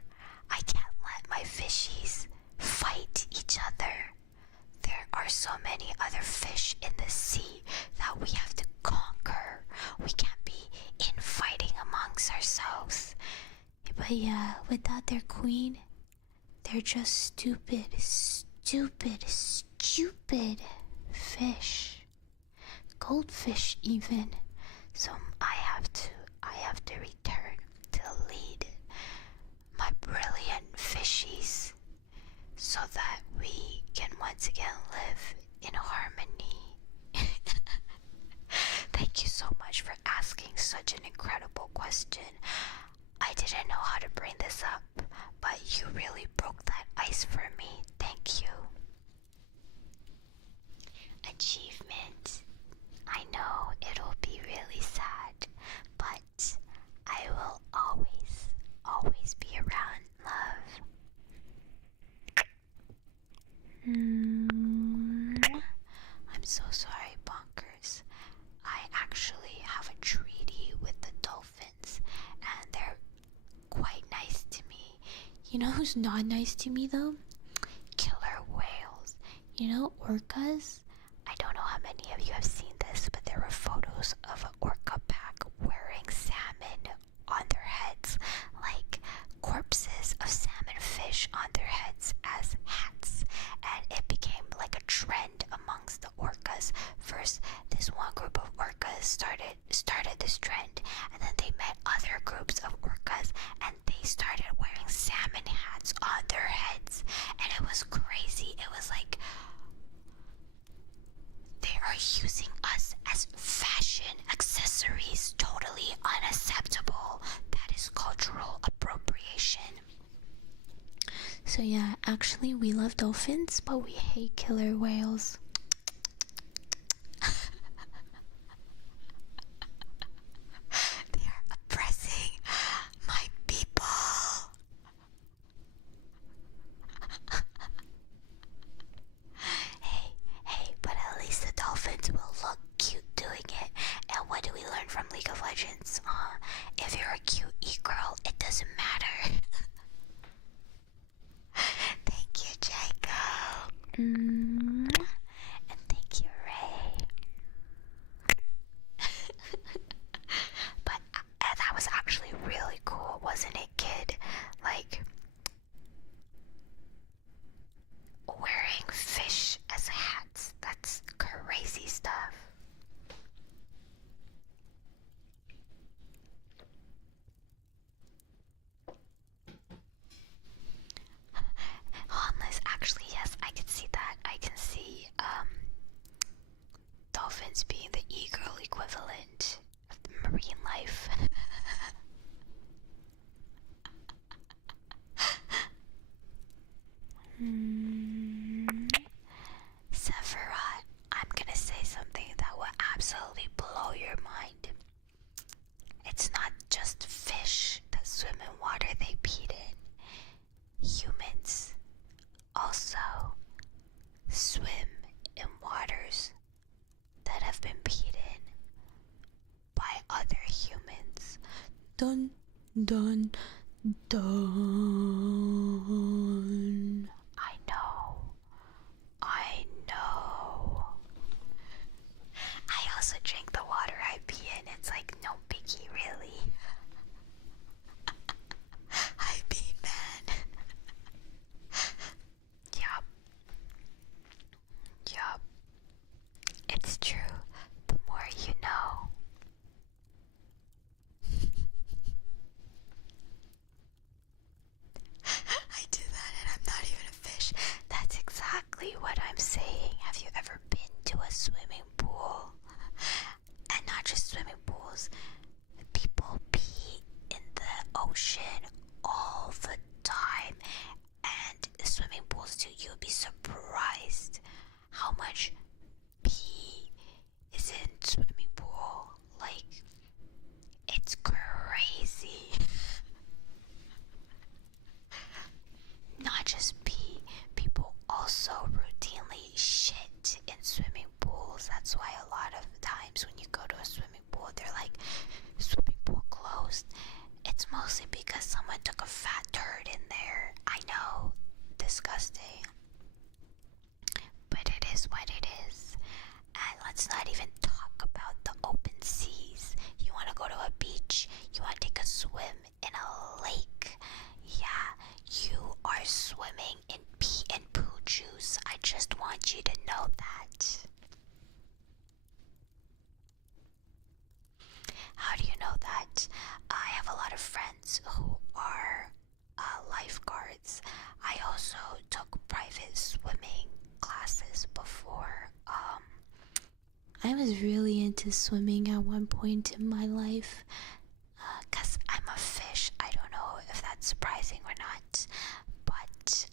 I can't let my fishies fight each other. There are so many other fish in the sea that we have to conquer. We can't be infighting amongst ourselves. But yeah, without their queen, they're just stupid fish. Goldfish even. So I have to return to lead my brilliant fishies so that we can once again live in harmony. Thank you so much for asking such an incredible question. I didn't know how to bring this up, but you really broke that ice for me. Thank you. Achievement. I know it'll be really sad, but I will always be around, love. I'm so sorry, Bonkers. I actually have a treaty with the dolphins, and they're quite nice to me. You know who's not nice to me, though? Killer whales. You know orcas? I don't know how many of you have seen this, but there were photos of an orca pack wearing salmon on their heads, like corpses of salmon fish on their heads as hats, and it became like a trend amongst the orcas. First, this one group of orcas started this trend, and then they met other groups of orcas, and they started wearing salmon hats on their heads, and it was crazy. It was like, they are using us as fashion accessories. Totally unacceptable. That is cultural appropriation. So yeah, actually we love dolphins, but we hate killer whales. They are oppressing my people. And thank you, Ray. But that was actually really cool, wasn't it, kid? Like, wearing fish as hats. That's crazy stuff. Harmless, actually, yes, I can see that. I can see dolphins being the eagle equivalent of the marine life. Sephiroth, I'm gonna say something that will absolutely blow your mind. It's not just fish that swim in water they peed in. Humans also swim in waters that have been peed in by other humans. Dun, dun, dun. I know. I also drink the water I pee in. It's like no biggie, really. I pee, man. Yup. It's true. The more you know. I do that and I'm not even a fish. That's exactly what I'm saying. Have you ever been to a swimming pool? And not just swimming pools. People pee in the ocean all the time. And swimming pools too. You would be surprised how much pee is in swimming pool. Like, it's crazy. Not just pee, people also routinely shit in swimming pools. That's why a lot of times when you go to a swimming pool, they're like, swimming pool closed. It's mostly because someone took a fat turd in there. I know, disgusting. But it is what it is. And let's not even talk about the open seas. You want to go to a beach, you want to take a swim in a lake. Yeah, you are swimming in pee and poo juice. I just want you to know that. How do you know that? I have a lot of friends who are lifeguards. I also took private swimming classes before. I was really into swimming at one point in my life. 'Cause I'm a fish. I don't know if that's surprising or not. But,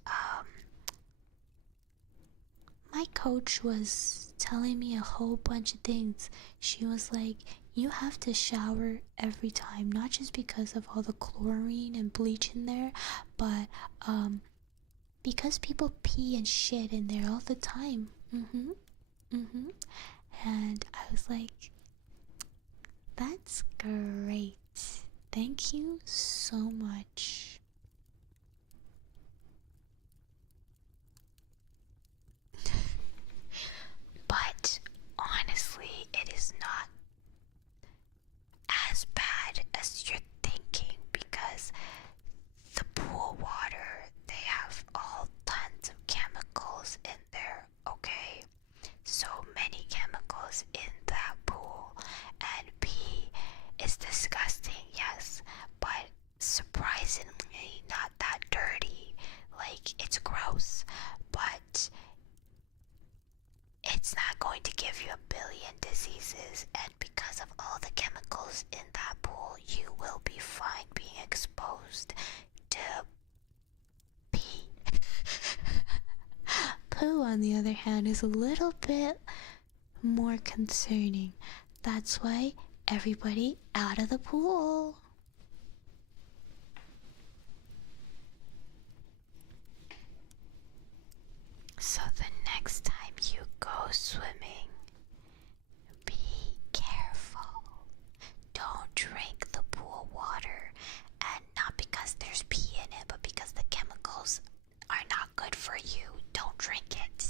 my coach was telling me a whole bunch of things. She was like, you have to shower every time, not just because of all the chlorine and bleach in there, but because people pee and shit in there all the time. And I was like, that's great. Thank you so much. But honestly, it is not as bad as you're thinking, because the pool water, they have all tons of chemicals in there, okay? So many chemicals in that pool, and pee is disgusting, yes, but surprisingly not that dirty. Like, it's gross, but it's not going to give you a billion diseases, and because of all the chemicals in that pool, you will be fine being exposed to pee. Poo, on the other hand, is a little bit more concerning. That's why everybody out of the pool. So the next time you go swimming, be careful. Don't drink the pool water, and not because there's pee in it, but because the chemicals are not good for you. Don't drink it.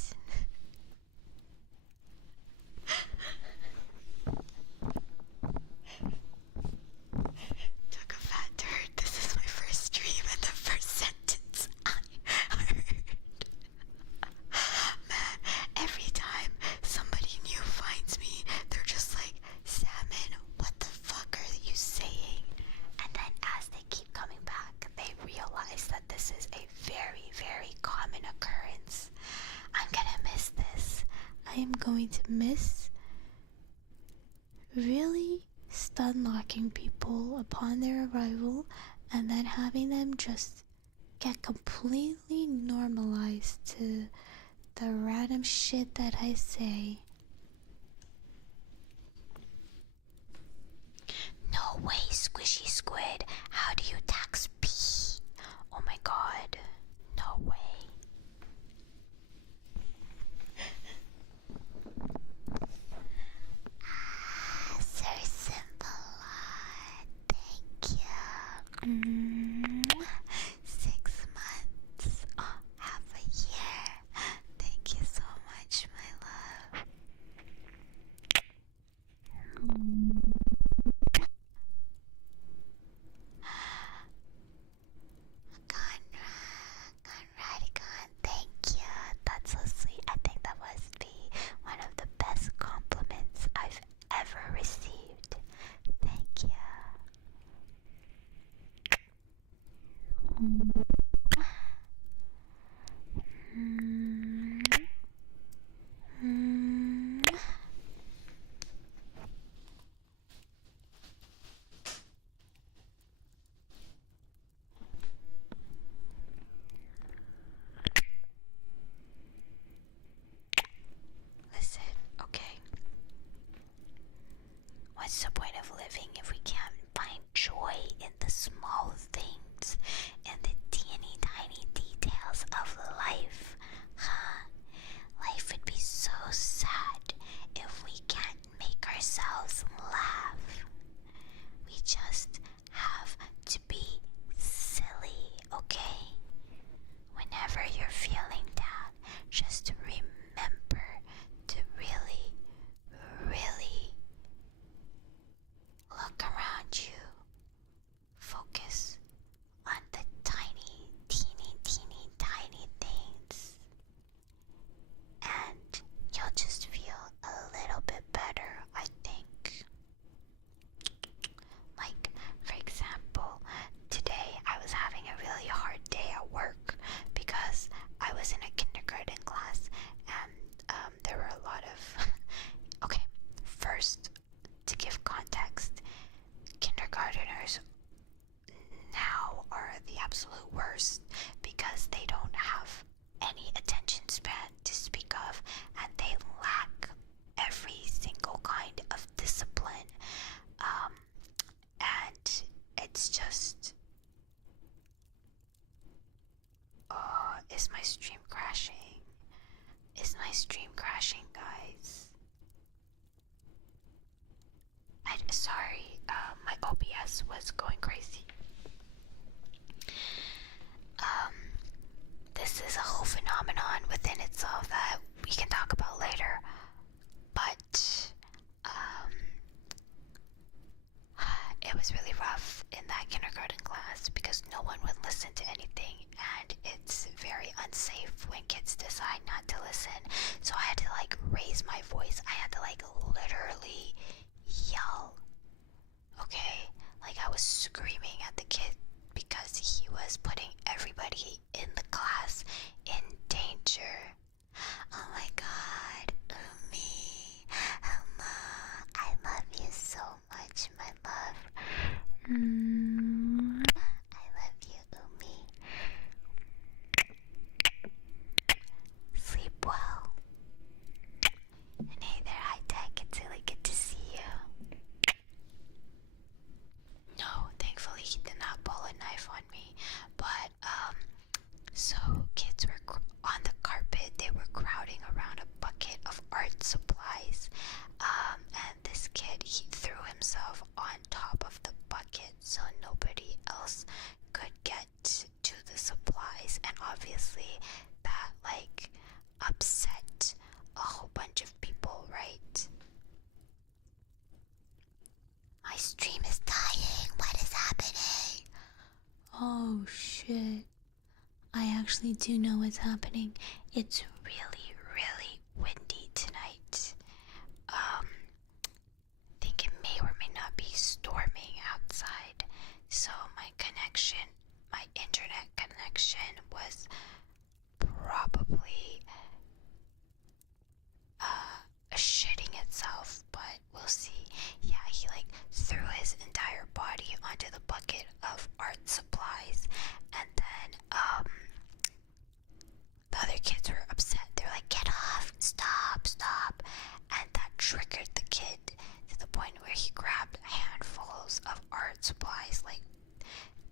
Took a fat turd. This is my first stream and the first sentence I heard. Man, every time somebody new finds me, they're just like, Salmon, what the fuck are you saying? And then as they keep coming back, they realize that this is a very, very common occurrence. I'm gonna miss this. I am going to miss really stun locking people upon their arrival and then having them just get completely normalized to the random shit that I say. No way, squishy squid. How do you tax P? Oh my god. No way. SirSimpalot. Thank you. 6 months. Oh, half a year. Thank you so much, my love. Conradigan, thank you. That's so sweet. I think that must be one of the best compliments I've ever received. Thank you. Listen, okay. What's the point of living if we can't find joy in the small things, in the teeny tiny details of life? Huh? Life would be so sad if we can't make ourselves laugh. We just have to be silly, okay? Whenever you're feeling down, just remember to really, really look around you. Focus on the tiny, teeny, teeny, tiny things. And you'll just feel a little bit better, I think. Like, for example, today I was having a really hard day at work because I was in a kindergarten class and there were a lot of... Okay, first, to give context, kindergarteners now are the absolute worst because they don't have any attention span to speak of and they lack every single kind of discipline. And it's just... is my stream crashing? Is my stream crashing, guys? Sorry, my OBS was going crazy. This is a whole phenomenon within itself that we can talk about later. But, it was really rough in that kindergarten class because no one would listen to anything, and it's very unsafe when kids decide not to listen. So I had to like raise my voice. I had to like literally yell. Okay? Like I was screaming at the kid because he was putting everybody in the class in danger. Oh my god, Umi. Hello. I love you so much, my love. I love you, Umi. Sleep well. And hey there, High Tech. It's really good to see you. No, thankfully he did not pull a knife on me. But, so actually do know what's happening. It's really, really windy tonight. Think it may or may not be storming outside, so my internet connection was probably shitting itself, but we'll see. Yeah, he like threw his entire body onto the bucket of art supplies, and then the other kids were upset. They're like, get off, stop, stop. And that triggered the kid to the point where he grabbed handfuls of art supplies. Like,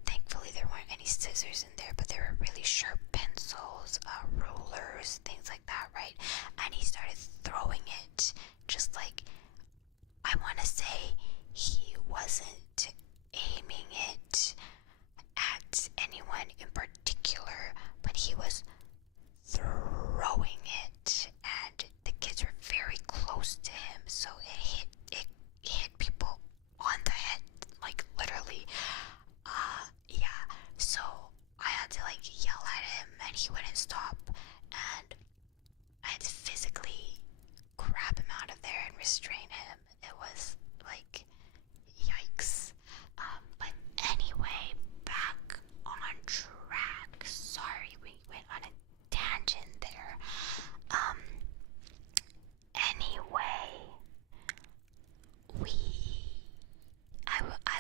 thankfully there weren't any scissors in there, but there were really sharp pencils, rulers, things like that, right? And he started throwing it, just like, I want to say he wasn't aiming it at anyone in particular, but he was throwing it, and the kids were very close to him, so it hit people on the head, like literally. Yeah, so I had to like yell at him, and he wouldn't stop, and I had to physically grab him out of there and restrain him. It was like, yikes. But anyway, back on track. Sorry, we went on a tangent there. Anyway,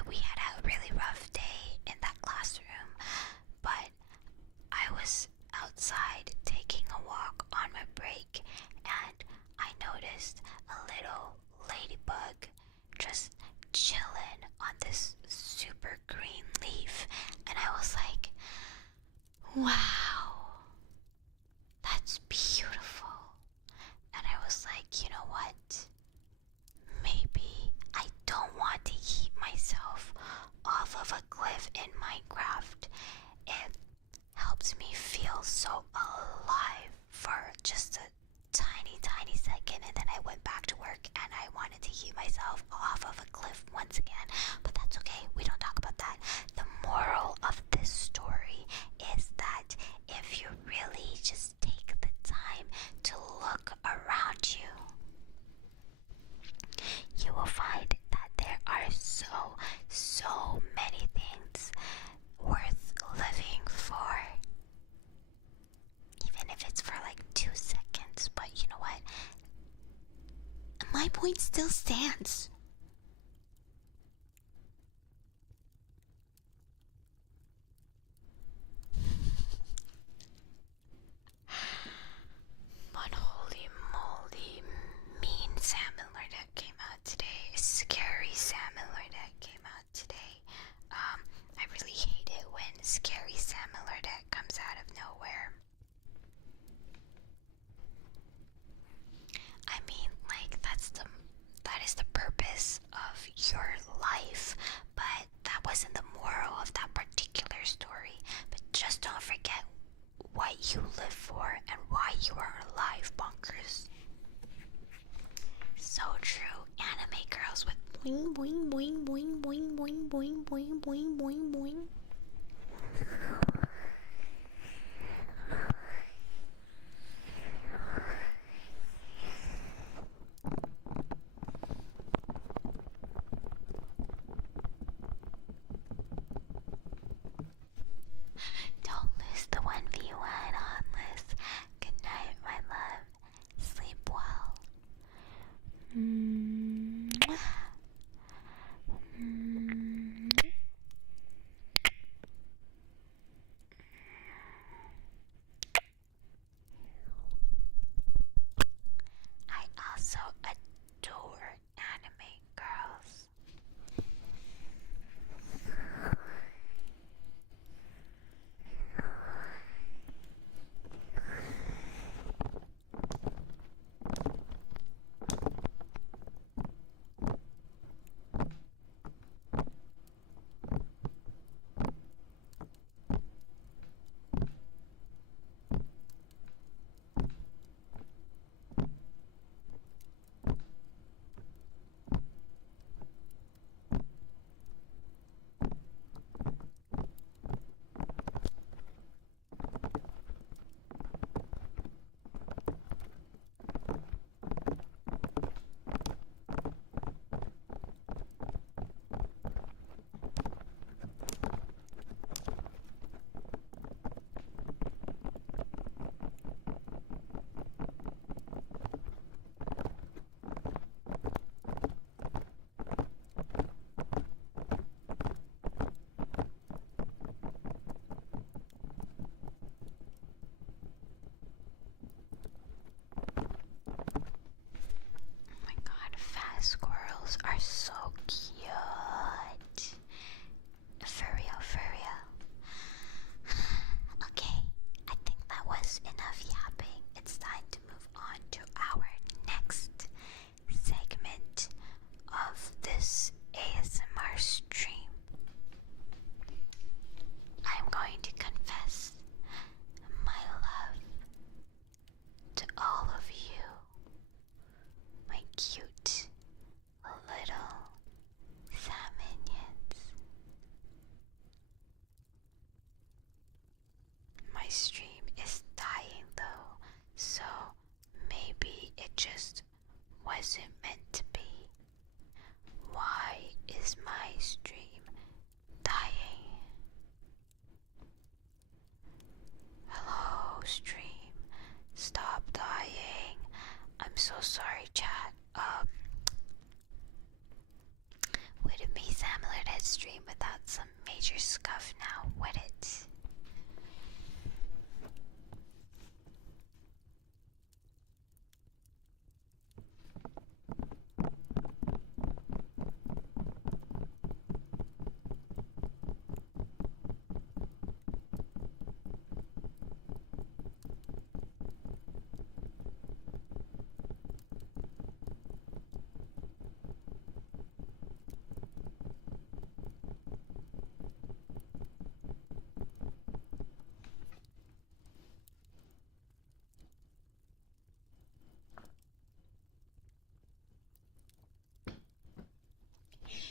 we had a really rough day in that classroom, but I was outside taking a walk on my break, and I noticed a little ladybug just chilling on this super green leaf, and I was like, wow, that's beautiful. And I was like, you know what? Maybe I don't want to heat myself off of a cliff in Minecraft. It helps me feel so alive for just a tiny, tiny second, and then I went back to work and I wanted to heat myself off of a cliff once again. But that's okay, we don't talk about that. The moral of this story is that if you really just take the time to look around you, you will find that there are so many things worth living for. Even if it's for like 2 seconds. But you know what? My point still stands. But holy moly, mean Salmon Lordette came out today. Scary Salmon Lordette came out today. I really hate it when scary Salmon Lordette comes out of nowhere. I mean, like, that is the purpose of your life, but that wasn't the moral of that particular story. But just don't forget what you live for and why you are alive, bonkers. So true. Anime girls with boing boing boing boing boing boing boing boing boing boing boing. Don't lose the 1v1 on this. Good night, my love. Sleep well. sorry, chat. Wouldn't be Salmon Lordette stream without some major scuff now, would it?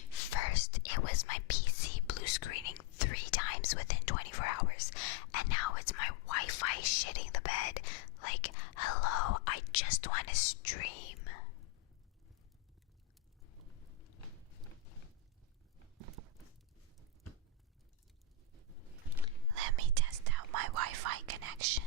First, it was my PC blue screening 3 times within 24 hours, and now it's my Wi-Fi shitting the bed. Like, hello, I just want to stream. Let me test out my Wi-Fi connection.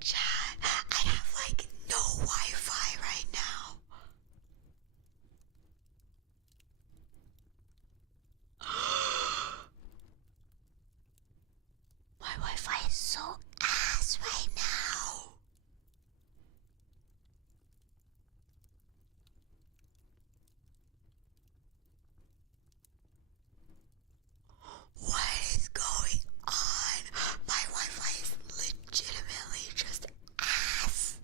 Chat, I have like no Wi-Fi right now. My Wi-Fi is so ass right now. What is going on? My Wi-Fi is legitimately just ass.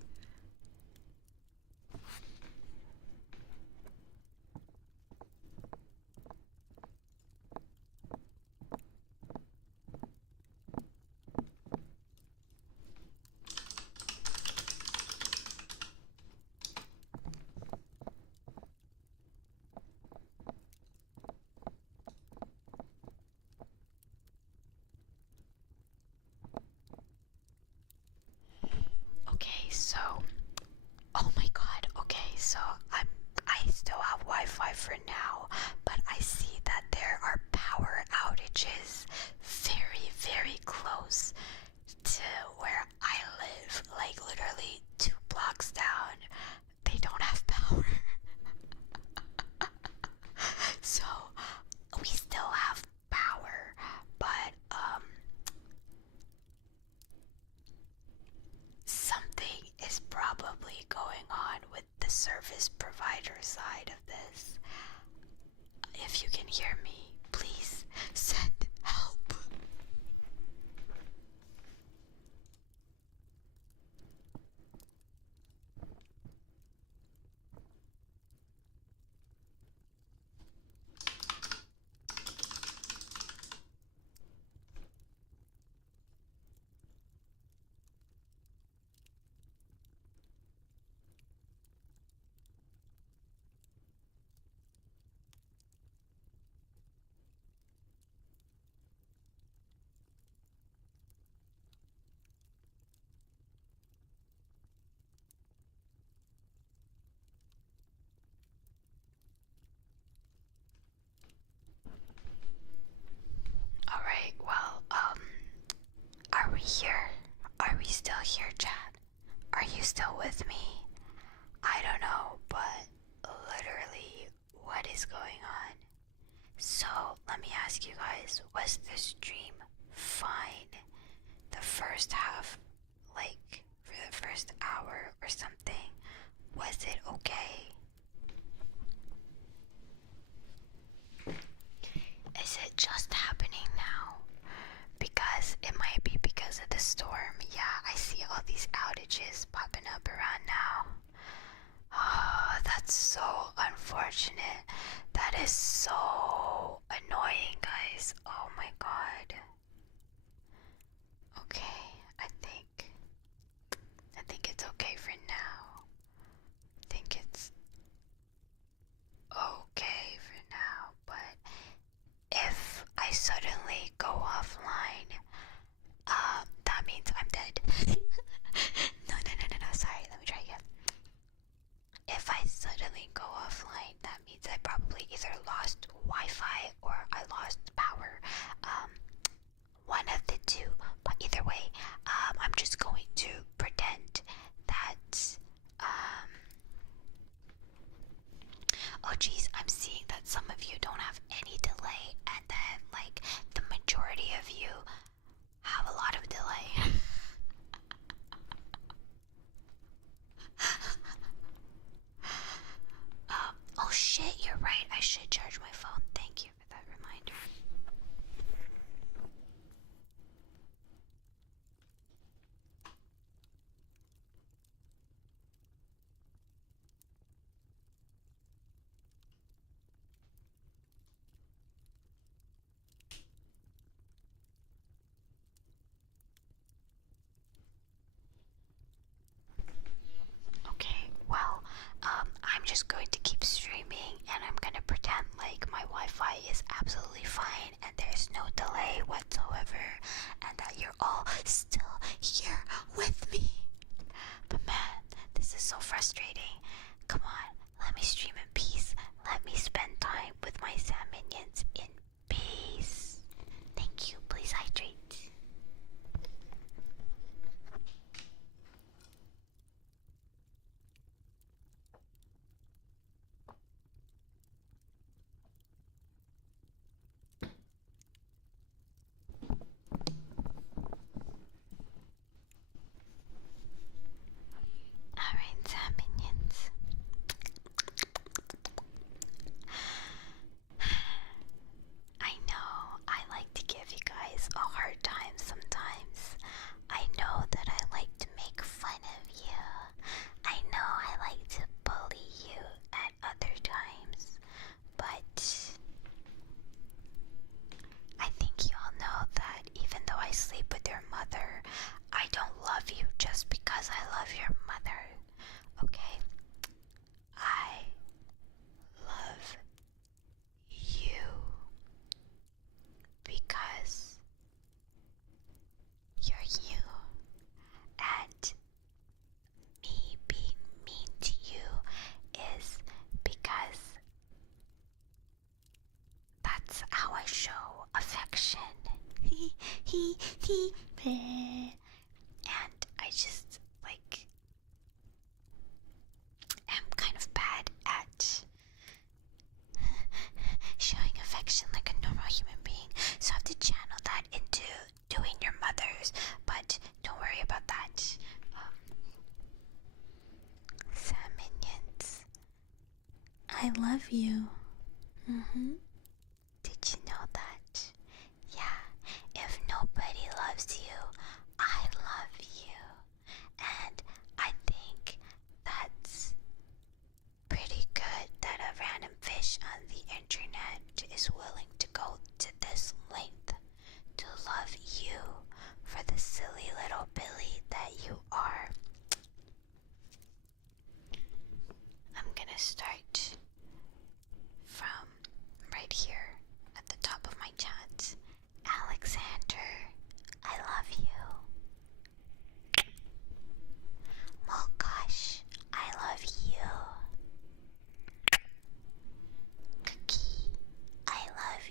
Okay, so, oh my god, okay, so I still have Wi-Fi for now, but I see that there are power outages very, very close to where I live, like literally 2 blocks down. They don't have power. So, we still have power, but, something is probably going on with the service provider side of this. If you can hear me, please send help. Alright, well, are we here? Are we still here, chat? Are you still with me? I don't know, but literally, what is going on? So, let me ask you guys, was the stream fine? The first half, like, for the first hour or something, was it okay? Is it just happening now? Because it might be because of the storm. Yeah, I see all these outages popping up around now. Oh, that's so unfortunate. That is so annoying, guys. Oh my god. Okay, I think it's okay for to charge my phone. Thank you for that reminder. Okay, well, I'm just going to keep streaming and I'm gonna pretend like my Wi-Fi is absolutely fine and there's no delay whatsoever and that you're all still here with me. But man, this is so frustrating. Come on, let me stream in peace. Let me spend time with my Sam minions in peace. Thank you, please hydrate. Alright, Sam minions. I know I like to give you guys a hard time sometimes. I know that I like to make fun of you. I know I like to bully you at other times. But I think you all know that even though I sleep with your mother, I don't love you just because I love your mother. Okay? I love you because you're you, and me being mean to you is because that's how I show affection. And I just am kind of bad at showing affection like a normal human being, so I have to channel that into doing your mothers, but don't worry about that. Sam minions, I love you. did you know that? Yeah, if nobody loves you, I love you. And I think that's pretty good that a random fish on the internet is willing to go to this length to love you for the silly little Billy that you are. I'm gonna start from right here at the top of my chat. Alexander, I love you. Maulkosh, I love you. Cookie, I love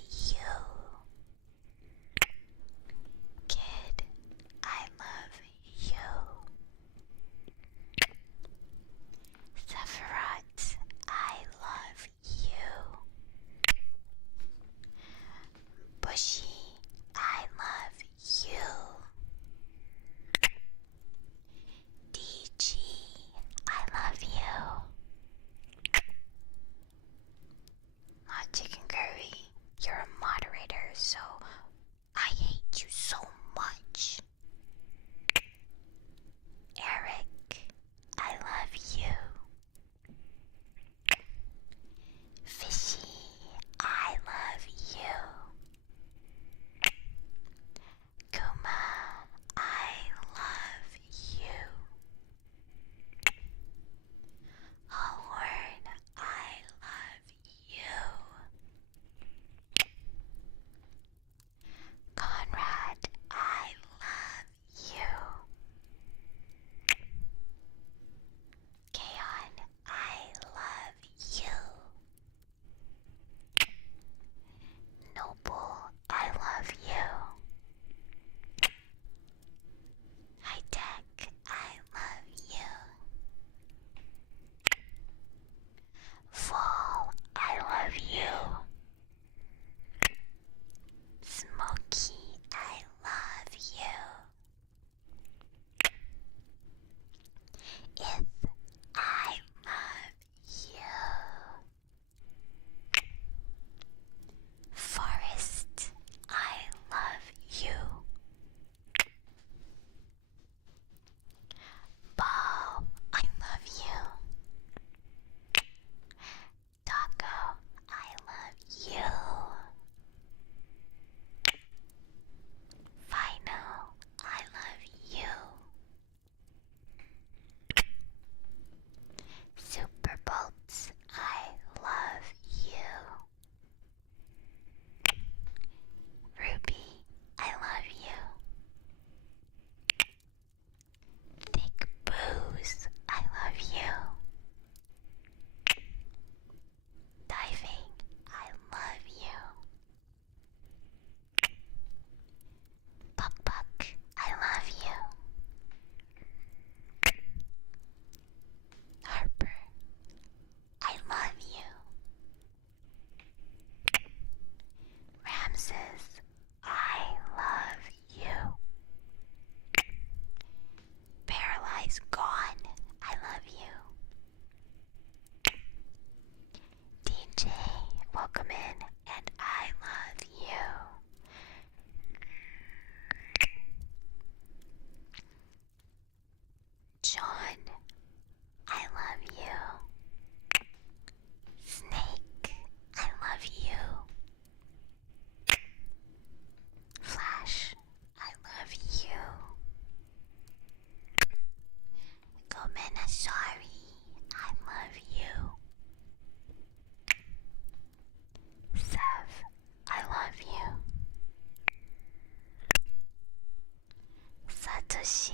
Satoshi,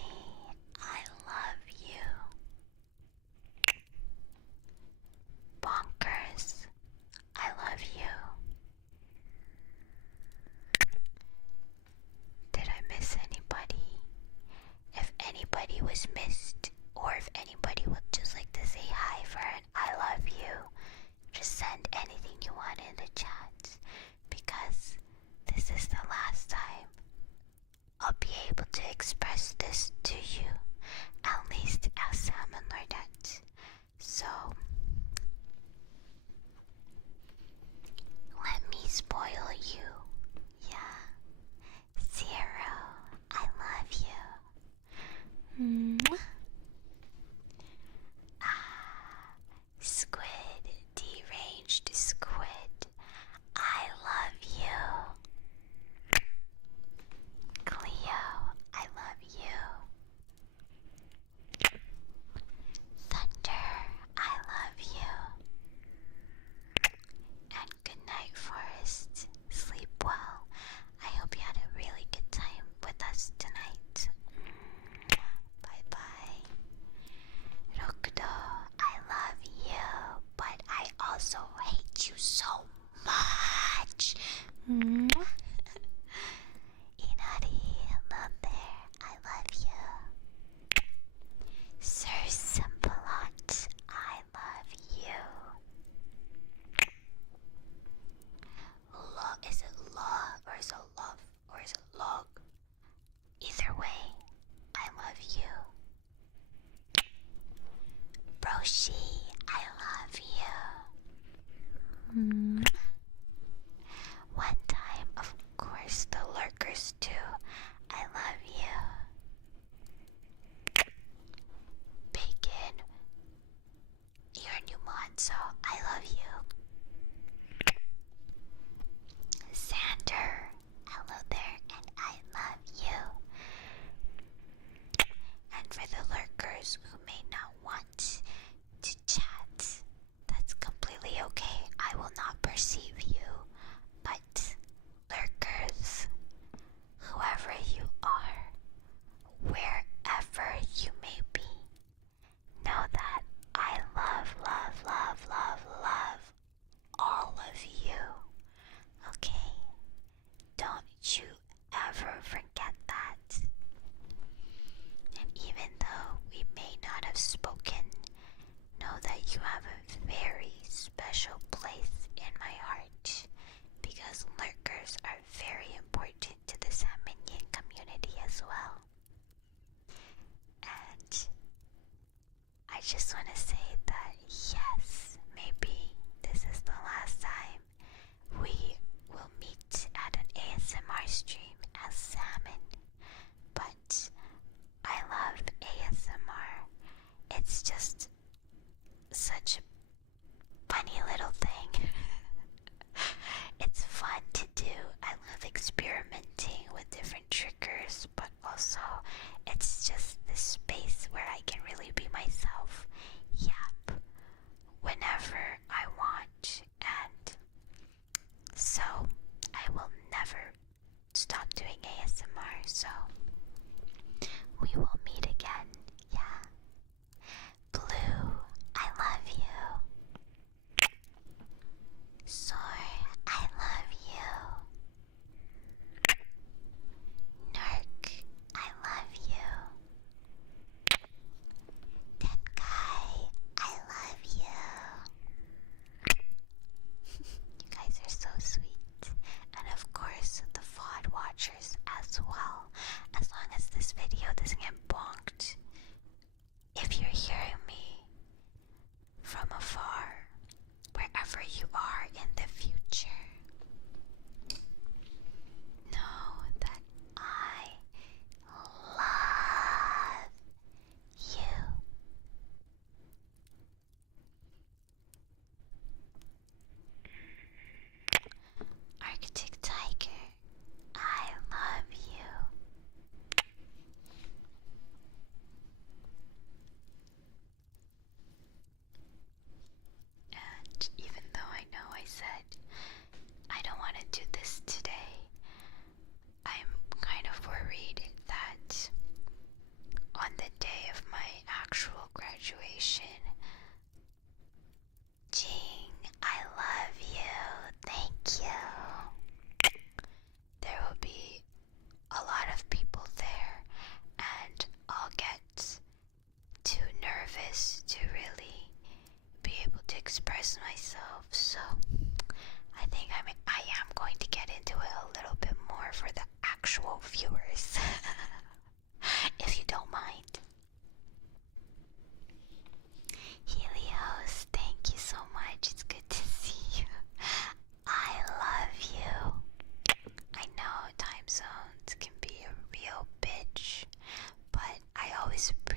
I love you. Bonkers, I love you. Did I miss anybody? If anybody was missed, or if anybody would just like to say hi for an I love you, just send anything you want in the chat, because this is the last time I'll be able to express this to you, at least as Salmon Lordette. So, let me spoil you. Yeah. Zero, I love you. Squid, deranged squid, I love you. Cleo, I love you. Thunder, I love you. And good night, Forest. Sleep well. I hope you had a really good time with us tonight. Bye bye. Rokudo, I love you, but I also hate you so much. Inari, hello there, I love you. SirSimpalot, I love you. Is it law, or is it love, or is it log? Either way, I love you. Broshi, I love you. One time, of course, the lurkers too. I love you. Bacon, you're a new mod, so I love you. Xander, hello there, and I love you. And for the lurkers who may not want to chat, that's completely okay. I will not perceive you. But lurkers, whoever you are, wherever you may be, know that I love, love, love, love, love all of you. Okay? Don't you ever forget that. And even though we may not have spoken, know that you have a very special place in my heart, because lurkers are very important to the Salmonian community as well. And I just want to say that yes, maybe this is the last time we will meet at an ASMR stream as Salmon, but I love ASMR. It's just such a funny little thing. It's fun to do. I love experimenting with different triggers, but also it's just this space where I can really be myself. Yeah,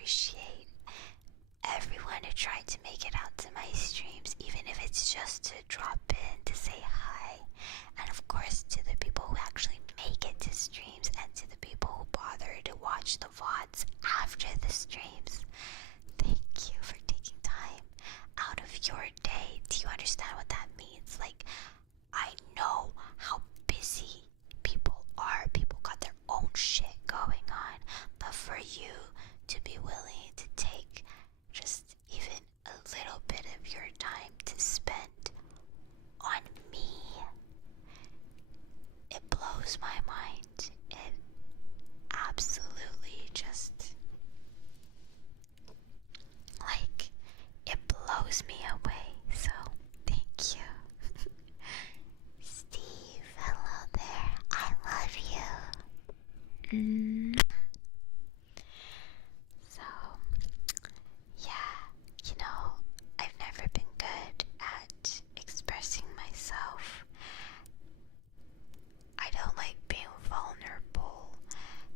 appreciate everyone who tried to make it out to my streams, even if it's just to drop in to say hi. And of course, to the people who actually make it to streams, and to the people who bother to watch the VODs after the streams. Thank you for taking time out of your day. Do you understand what that means? Like, I know how busy people are. People got their own shit going on. But for you to be willing to take just even a little bit of your time to spend on me, it blows my mind. It absolutely just, like, it blows me away. So thank you. Steve, hello there. I love you. So, yeah, you know, I've never been good at expressing myself. I don't like being vulnerable,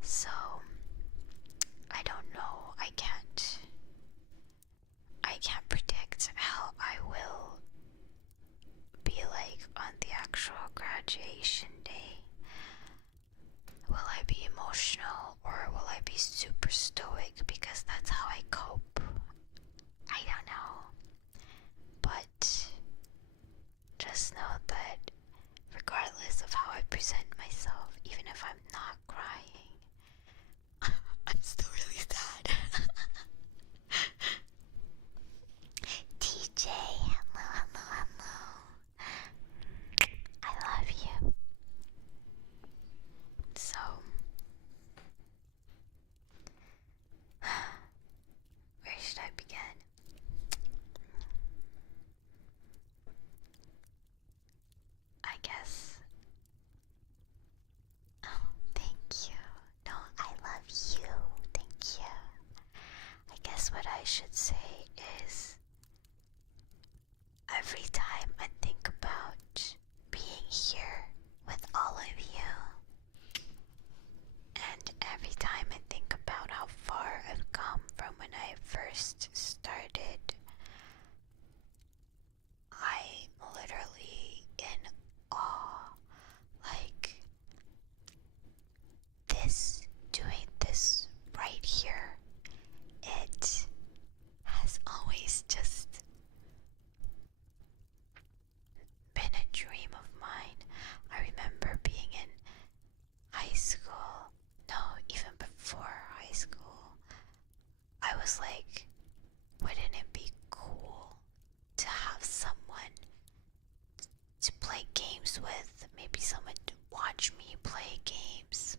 so I don't know. I can't predict how I will be like on the actual graduation day. Will I be emotional, or will I be super stoic because that's how I cope? I don't know. But just know that regardless of how I present myself, even if I'm not crying, I'm still really sad. TJ, hello. I love you. So, where should I begin? I guess. Oh, thank you. No, I love you. Thank you. I guess what I should say is, every time I think about being here with all of you, and every time I think about how far I've come from when I first started, I'm literally in awe. Like, doing this right here, it has always just been a dream of mine. I remember being in high school, no, even before high school, I was like, wouldn't it be cool to have someone to play games with? Maybe someone to watch me play games.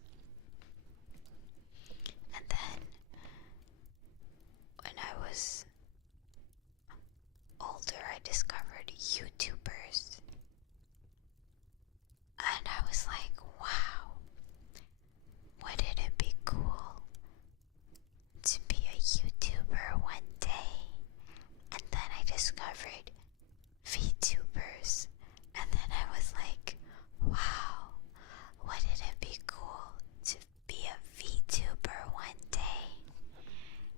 And then when I was older, I discovered YouTubers. And I was like, wow, wouldn't it be cool to be a YouTuber one day? And then I discovered VTubers. And then I was like, wow, wouldn't it be cool to be a VTuber one day?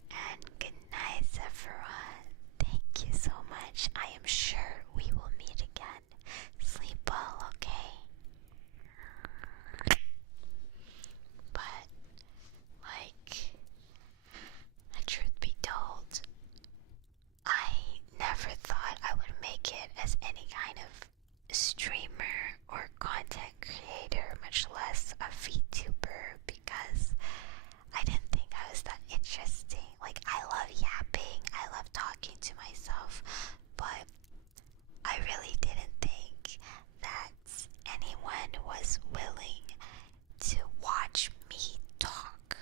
And good night, everyone. Thank you so much. I am sure we will meet again. Sleep well, okay? But, like, truth be told, I never thought I would make it as any kind of streamer or content creator, much less a VTuber, because I didn't think I was that interesting. Like, I love yapping, I love talking to myself, but I really didn't think that anyone was willing to watch me talk.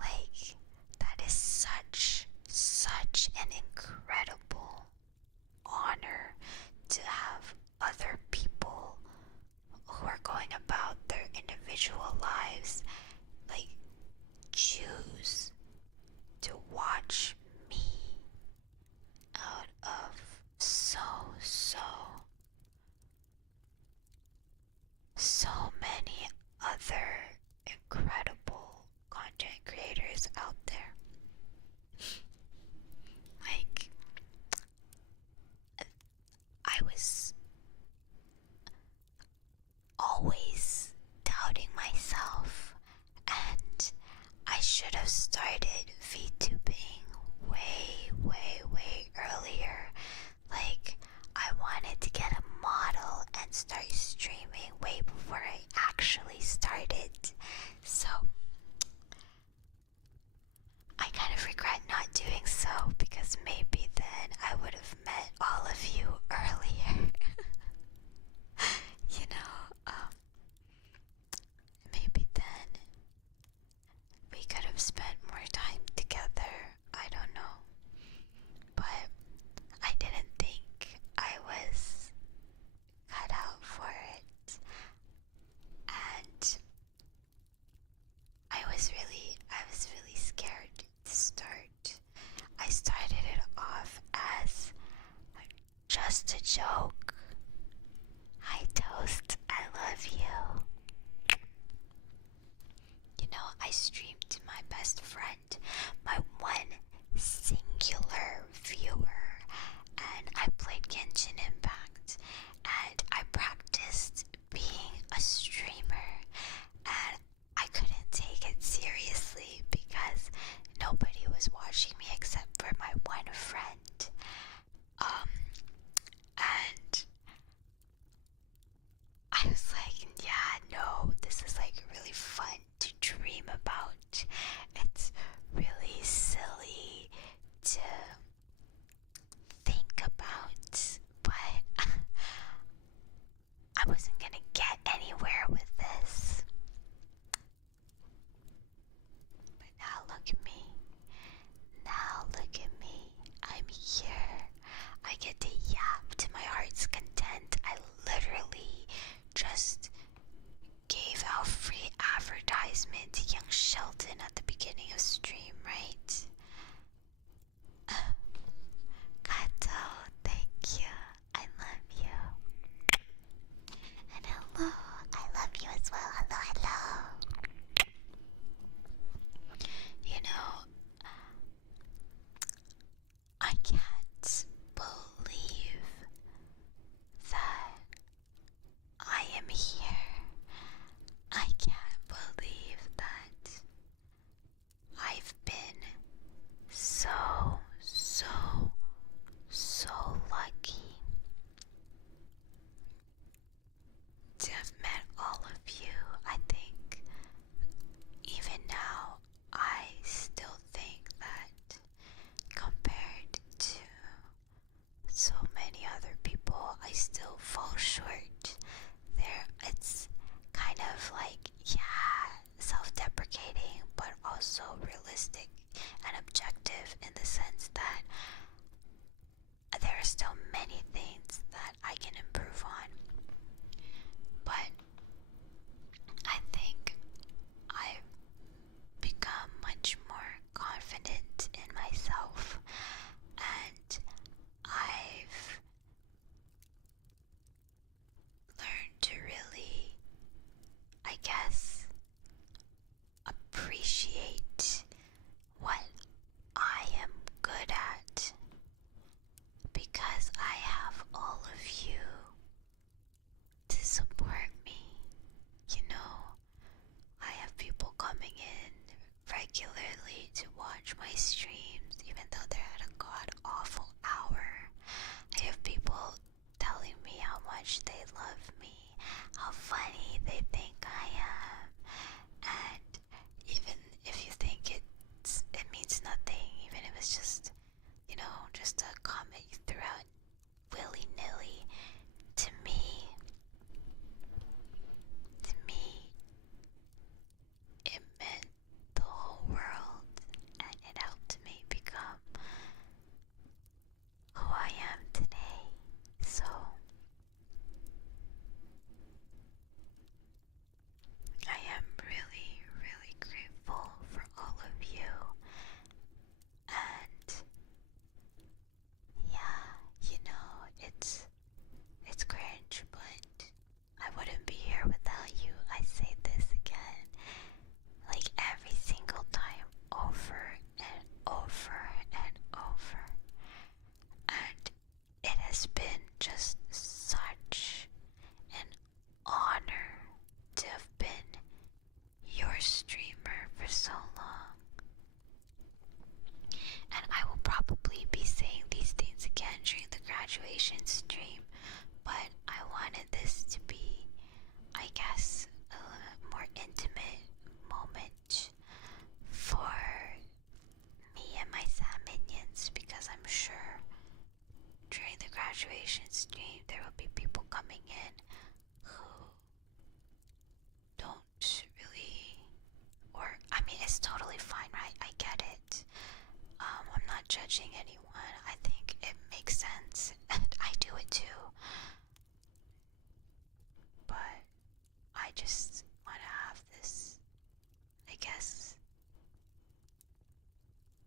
Like, that is such an incredible honor to have other people who are going about their individual lives, like, choose to watch me out of so many other incredible content creators out there. started VTubing way earlier. Like, I wanted to get a model and start streaming way before I actually started. So, I kind of regret not doing so, because maybe then I would have met all of you earlier. You know, maybe then we could have spent more time together. I don't know. But I didn't think I was cut out for it. And I was really scared to start. I started it off as just a joke. Hi Toast, I love you. You know, I streamed to my best friend, my one singular viewer, and I played Genshin Impact, and I practiced being a streamer, and I couldn't take it seriously because nobody was watching me except for my one friend. And I was like, yeah, no, this is like really fun to dream about. It's really silly to think about, but I wasn't gonna get anywhere with this. But now look at me. Now look at me. I'm here. I get to yap to my heart's content. I literally just gave out free advertisement to young Sheldon at the beginning of stream, right? Kato, thank you. I love you. And hello, I love you as well. Hello. You know, I can't believe that I am here. I can't believe that I've been so lucky to have met all of you. I think even now, I still think that compared to so many other people, I still fall short. It's kind of like, yeah, self-deprecating, but also realistic and objective in the sense that there are still many things that I can improve on. But I think I've become much more confident in myself, and I've learned to really, I guess, appreciate what I am good at, because I have all of you to support me. You know, I have people coming in regularly to watch my streams, even though they're at a god-awful hour. I have people telling me how much they love me, how funny they think I am, and even if you think it means nothing, even if it's just, you know, just a comment you threw out willy-nilly, to me, it meant the whole world, and it helped me become who I am today. So graduation stream, but I wanted this to be, I guess, a more intimate moment for me and my Sam minions, because I'm sure during the graduation stream there will be people coming in who don't really, or I mean, it's totally fine, right? I get it. I'm not judging anyone. I think it makes sense, and I do it too. But I just want to have this, I guess,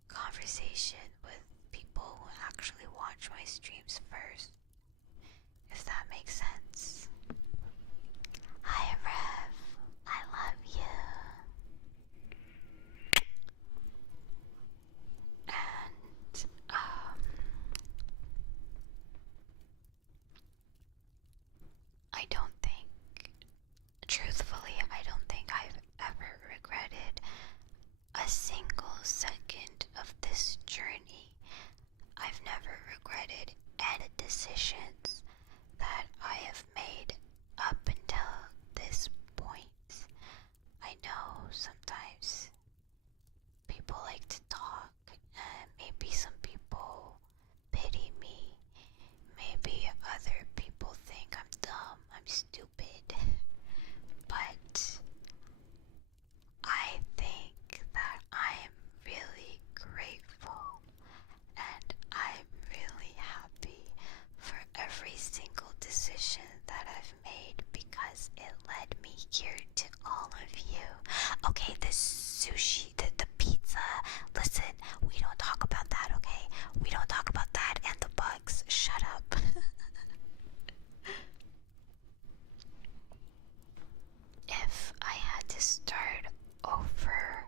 conversation with people who actually watch my streams first, if that makes sense. Hi, Rev. I love you. And, I don't think, truthfully, I don't think I've ever regretted a single second of this journey. I've never regretted any decisions that I have made up until this point. I know sometimes people like to talk, and maybe some people pity me. Maybe other people think I'm dumb, I'm stupid. But I think that I am really grateful, and I'm really happy for every single decision that I've made, because it led me here to all of you. Okay, the sushi, the pizza, listen, we don't talk about that, okay? We don't talk about that and the bugs. Shut up. If I had to start over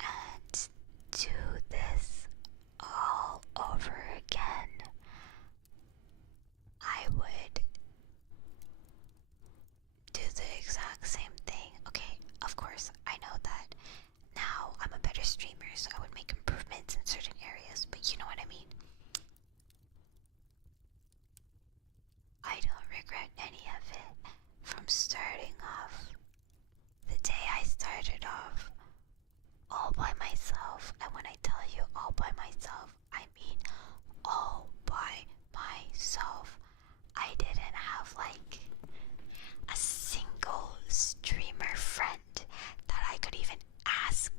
and do this all over again, I would do the exact same thing. Okay, of course, I know that now I'm a better streamer, so I would make improvements in certain areas, but you know what I mean. I don't regret any of it. From starting off, the day I started off all by myself, and when I tell you all by myself, I mean all by myself. I didn't have like a single streamer friend that I could even ask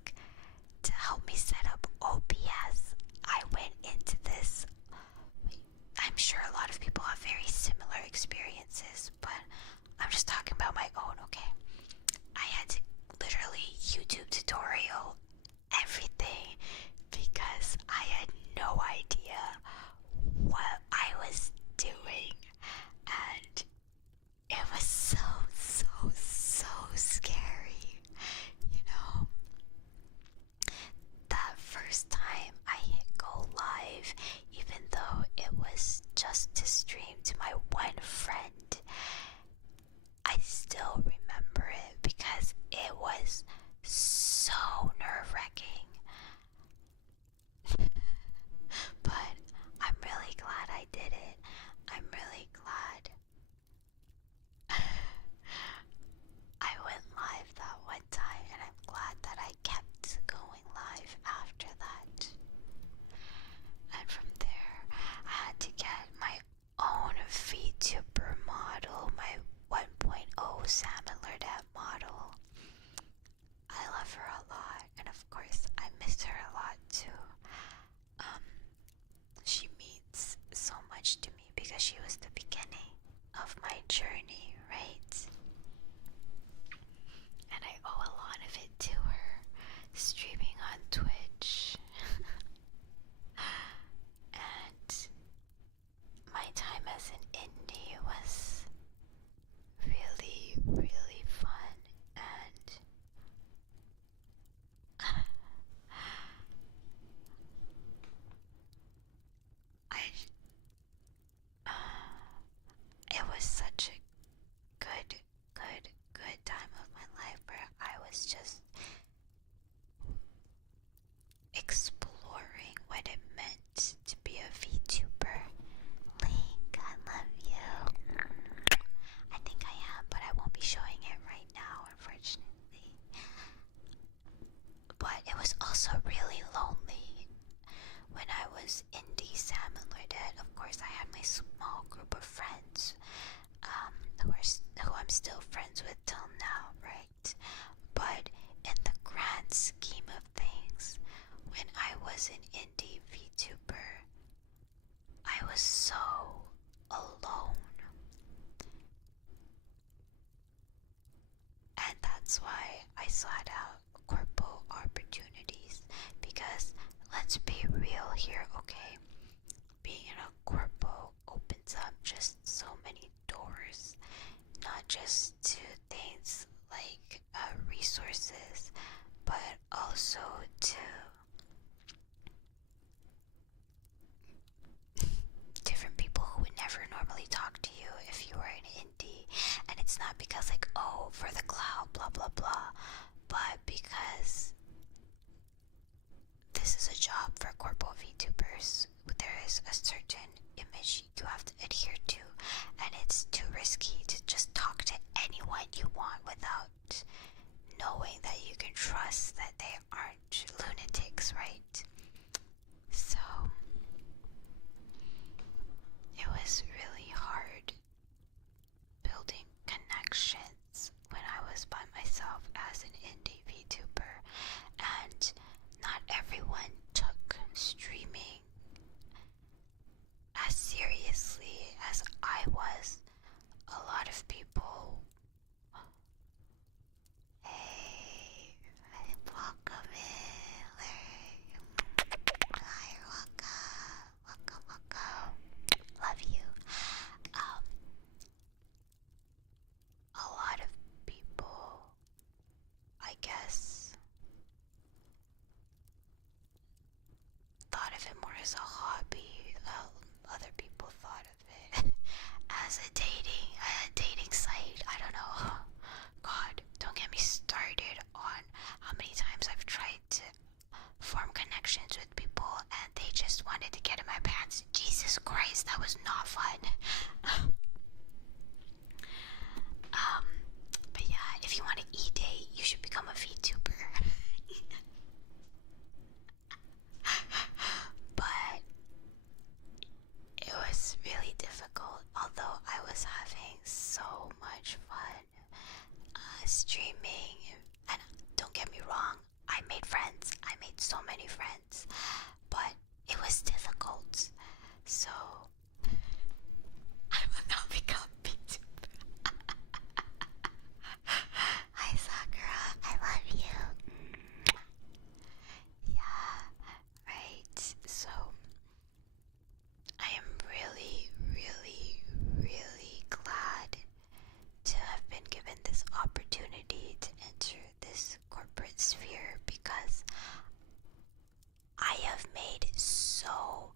to help me set up OBS. I went into this, I'm sure a lot of people have very similar experiences, but I'm just talking about my own, okay? I had to literally YouTube tutorial everything because I had no idea what I was doing, and it was so scary, you know? That first time I hit go live, even though it was just to stream to my one friend, I still remember it because it was so nerve-wracking. But I'm really glad I did it. I'm really glad I went live that one time, and I'm glad that I kept going live after that. And from there, as an indie VTuber, I was so alone. And that's why I sought out corpo opportunities, because let's be real here, okay? Being in a corpo opens up just so many doors, not just to things like resources, but also to different people who would never normally talk to you if you were an indie. And it's not because like, oh, for the clout, blah blah blah, but because this is a job for corpo VTubers. There is a certain image you have to adhere to, and it's too risky to just talk to anyone you want without knowing that you can trust that they aren't lunatics, right? So it was really hard building connections when I was by myself as an indie VTuber, and not everyone took streaming as seriously as I was. A lot of people, hey, welcome in, Larry. Hi, welcome. Love you. A lot of people, I guess, thought of it more as a hobby. Other people thought of it as a dating site. I don't know. God, don't get me started on how many times I've tried to form connections with people and they just wanted to get in my pants. Jesus Christ, that was not fun. But yeah, if you want to e-date, you should become a VTuber. But it was really difficult, although I was having so much fun streaming. And don't get me wrong, I made friends. I made so many friends, but it was difficult. So I will now become VTuber. Hi Sakura, I love you. Yeah, right. So I am really, really, really glad to have been given this opportunity to enter this corporate sphere, because I have made so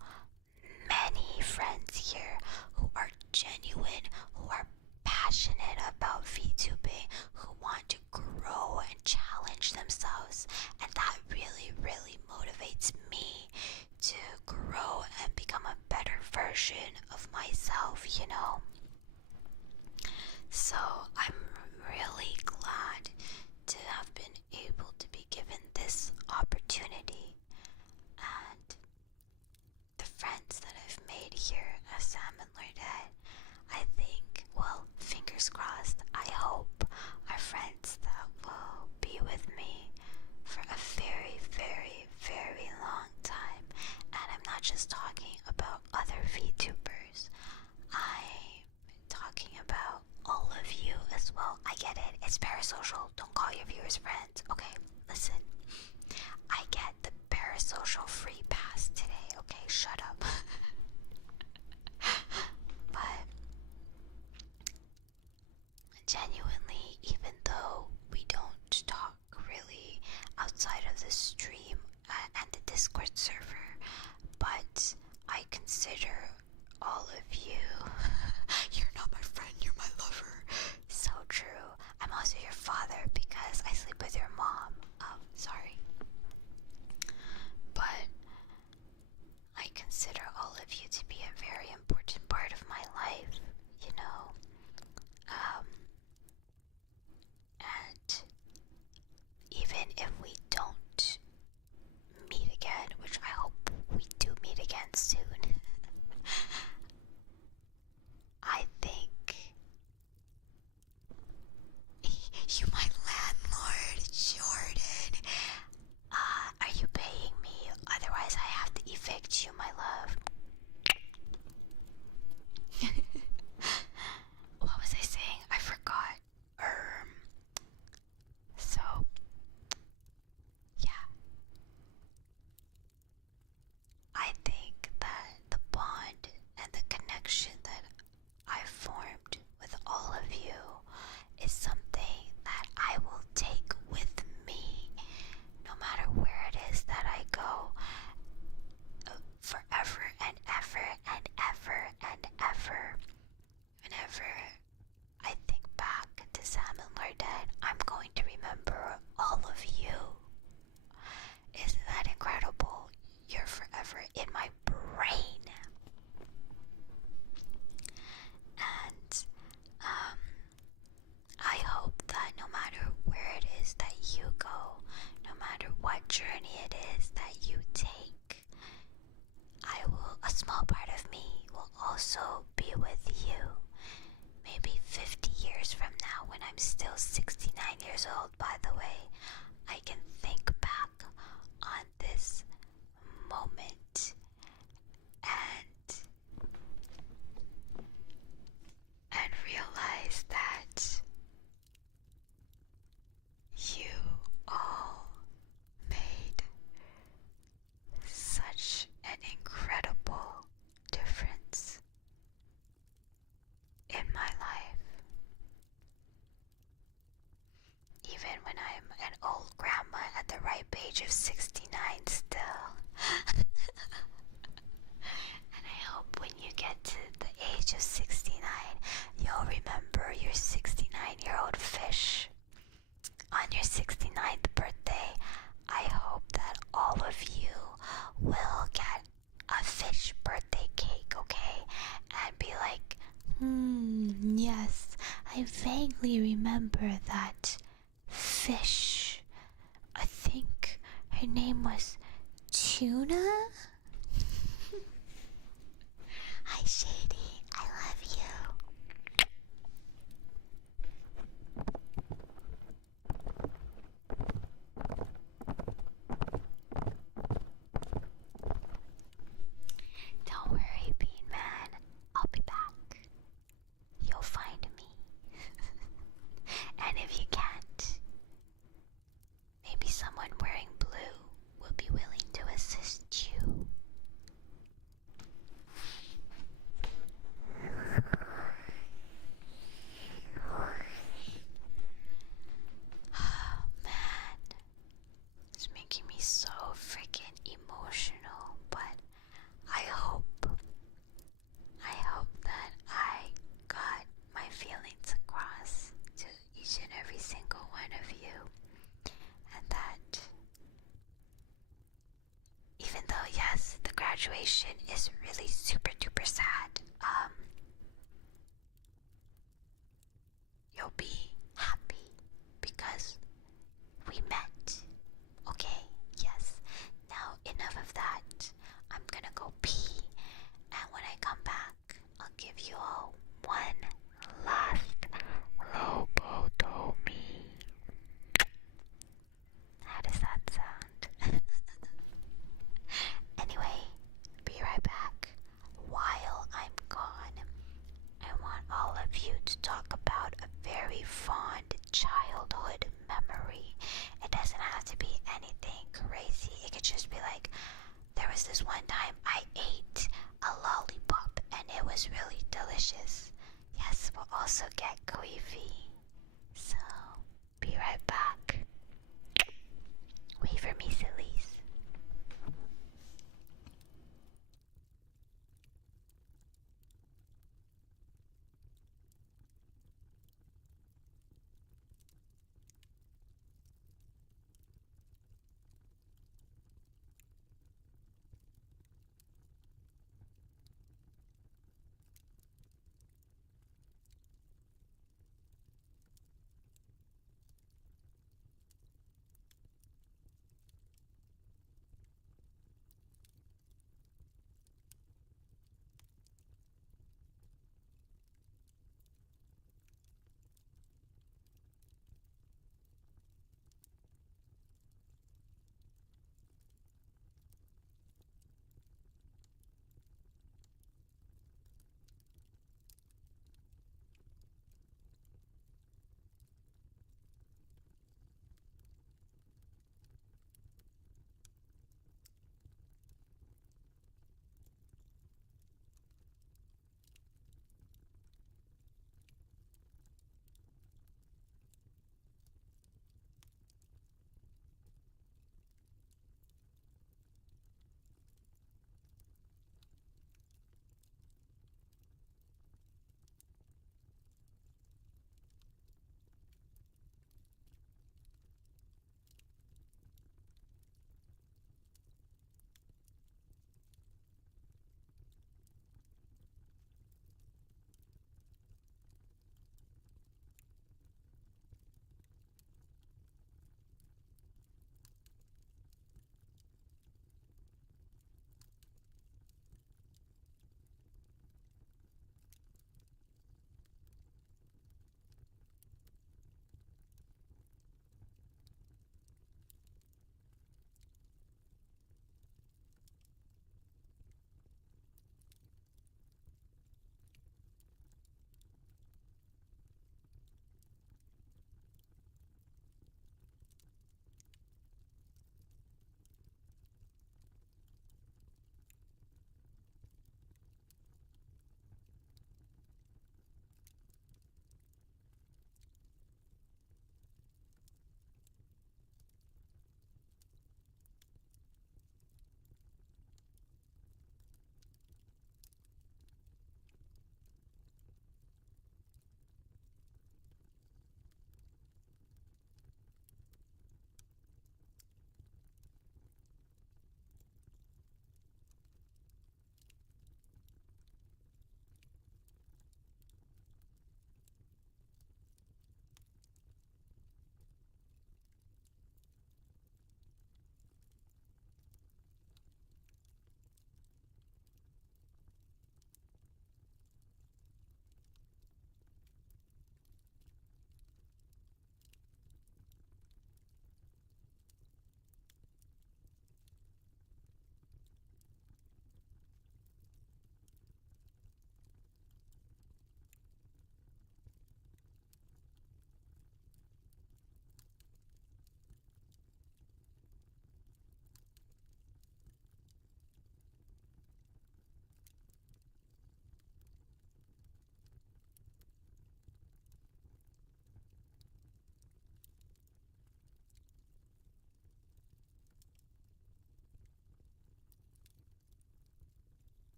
many friends here who are genuine, who are passionate about VTubing, who want to grow and challenge themselves, and that really, really motivates me to grow and become a better version of myself, you know? So I'm really glad to have been able to be given this opportunity, and the friends that I've made here at Salmon Lordette, I think, well, fingers crossed, I hope are friends that will be with me for a very, very, very long time. And I'm not just talking about other VTubers, I'm talking about all of you as well. I get it, it's parasocial, don't call your viewers friends, okay? Listen, I get the parasocial free pass today, okay? Shut up. But genuinely, even though we don't talk really outside of the stream and the Discord server, but I consider all of you you're not my friend, you're my lover. So true. I'm also your father because I sleep with your mom. Sorry. But I consider all of you to be a very important part of my life, you know? And even if we don't meet again, which I hope we do meet again soon, age of 69 still. And I hope when you get to the age of 69, you'll remember your 69-year-old fish. On your 69th birthday, I hope that all of you will get a fish birthday cake, okay? And be like, yes, I vaguely remember that fish. I think her name was Tuna? hi Shady, I love you. Don't worry, Bean Man. I'll be back. You'll find me. And if you can't, maybe someone wearing blue will be willing to assist you. Oh man, it's making me so freaking emotional, but I hope that I got my feelings across to each and every single one of you, and that even though yes, the graduation is really super duper sad, you'll be happy because we met. Okay, yes. Now enough of that. I'm gonna go pee, and when I come back, I'll give you all one last lobotomy. How does that sound? Anyway, be right back. While I'm gone, I want all of you to talk about a very fond childhood memory. It doesn't have to be anything crazy. It could just be like, there was this one time I ate a lollipop and it was really delicious. Yes, we'll also get queefy. So, be right back. Wait for me, sillies.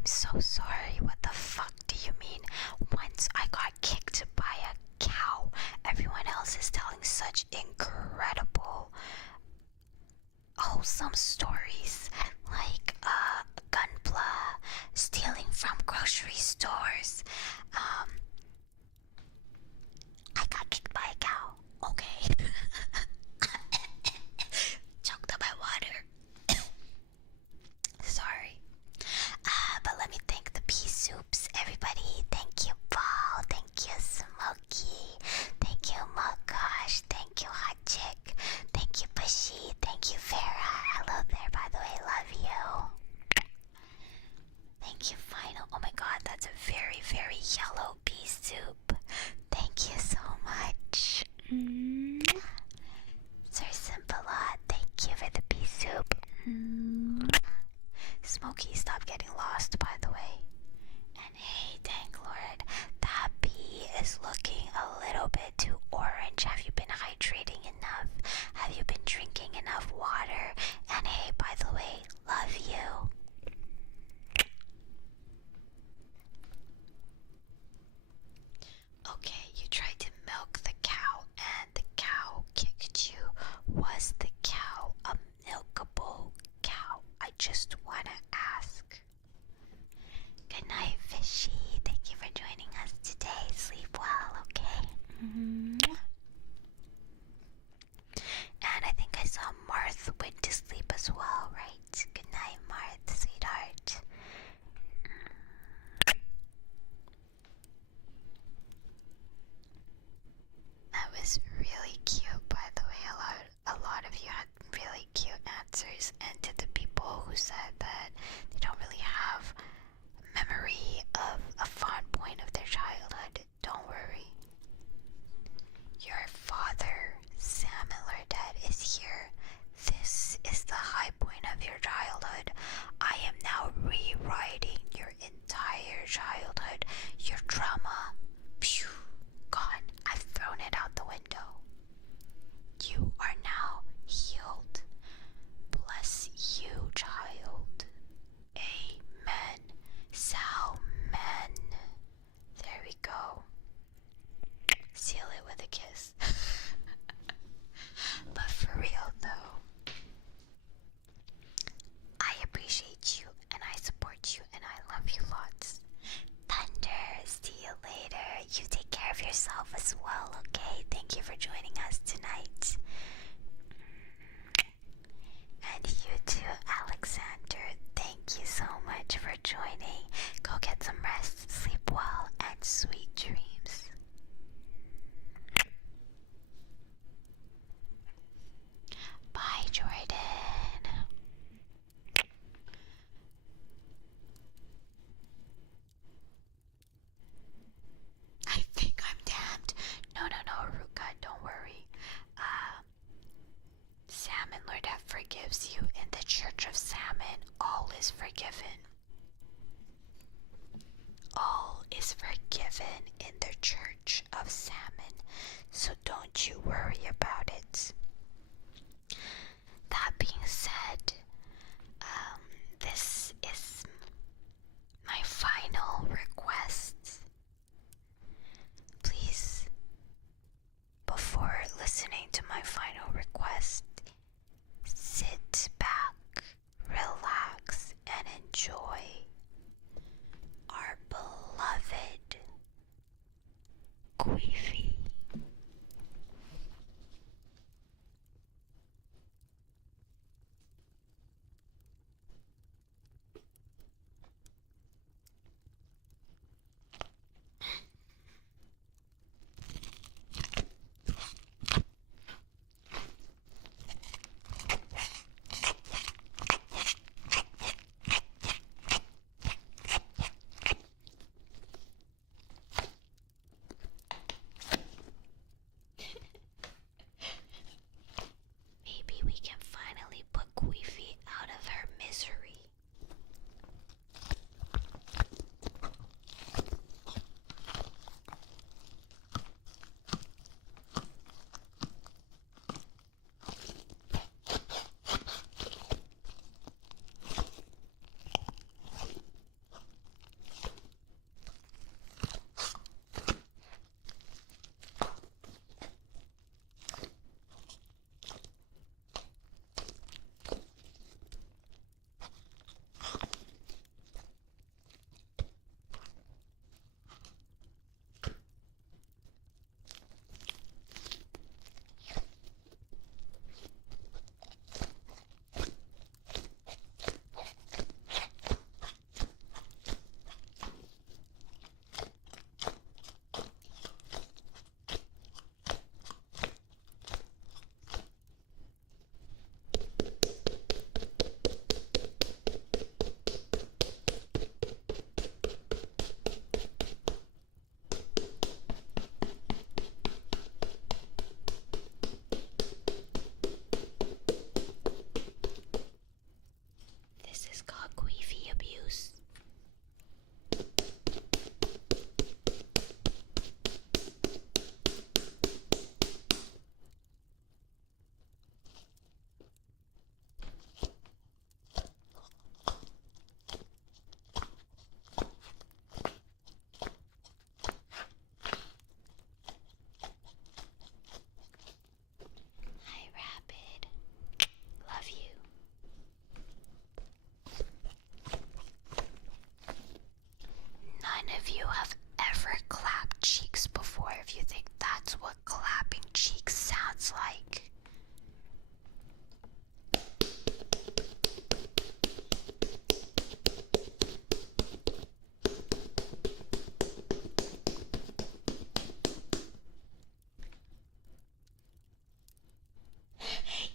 I'm so sorry. What the fuck do you mean? Once I got kicked by a cow. Everyone else is telling such incredible, wholesome stories. Like, gunpla, stealing from grocery stores. I got kicked by a cow. Okay. Choked up my water. Sorry. But let me thank the pea soups, everybody. Thank you, Vual. Thank you, Smoky. Thank you, Maulkosh. Thank you, Hotchick. Thank you, Bushy. Thank you, Farah. Hello there, by the way. Love you. Thank you, Final. Oh my god, that's a very, very yellow pea soup. Thank you so much. SirSimpalot, thank you for the pea soup. Smokey, stop getting lost, by the way. And hey, Danklord, that bee is looking a little bit too orange. Have you been hydrating enough? Have you been drinking enough water? And hey, by the way, love you. Okay, you tried to milk the cow and the cow kicked you. Was the cow a milkable cow? I just wanna ask. Good night, Fishy. Thank you for joining us today. Sleep well, okay? And I think I saw Marth went to sleep as well, right? Good night, Marth, sweetheart. That was really cute, by the way. A lot of you had really cute answers, and to the people who said that they don't really have memory of a fond point of their childhood, don't worry. Your father, Salmon Lordette, is here. This is the high point of your childhood. I am now rewriting your entire childhood. Your trauma, phew, gone. I've thrown it out the window. You are now healed. Bless you, child. Amen. Salmon. There we go. Seal it with a kiss. But for real though, I appreciate you and I support you and I love you lots. Thunder, see you later. You take care of yourself as well, okay? Thank you for joining us tonight. And you too, Alexander. Thank you so much for joining. Go get some rest, sleep well, and sweet dreams. Bye, Jordan. I think I'm damned. No, Ruka, don't worry. Salmon Lordette forgives you. In the Church of Salmon, all is forgiven. All is forgiven in the Church of Salmon, so don't you worry about it. That being said, this is my final request. Please, before listening to my final request, sit back, relax, and enjoy our beloved Queefy. have ever clapped cheeks before if you think that's what clapping cheeks sounds like.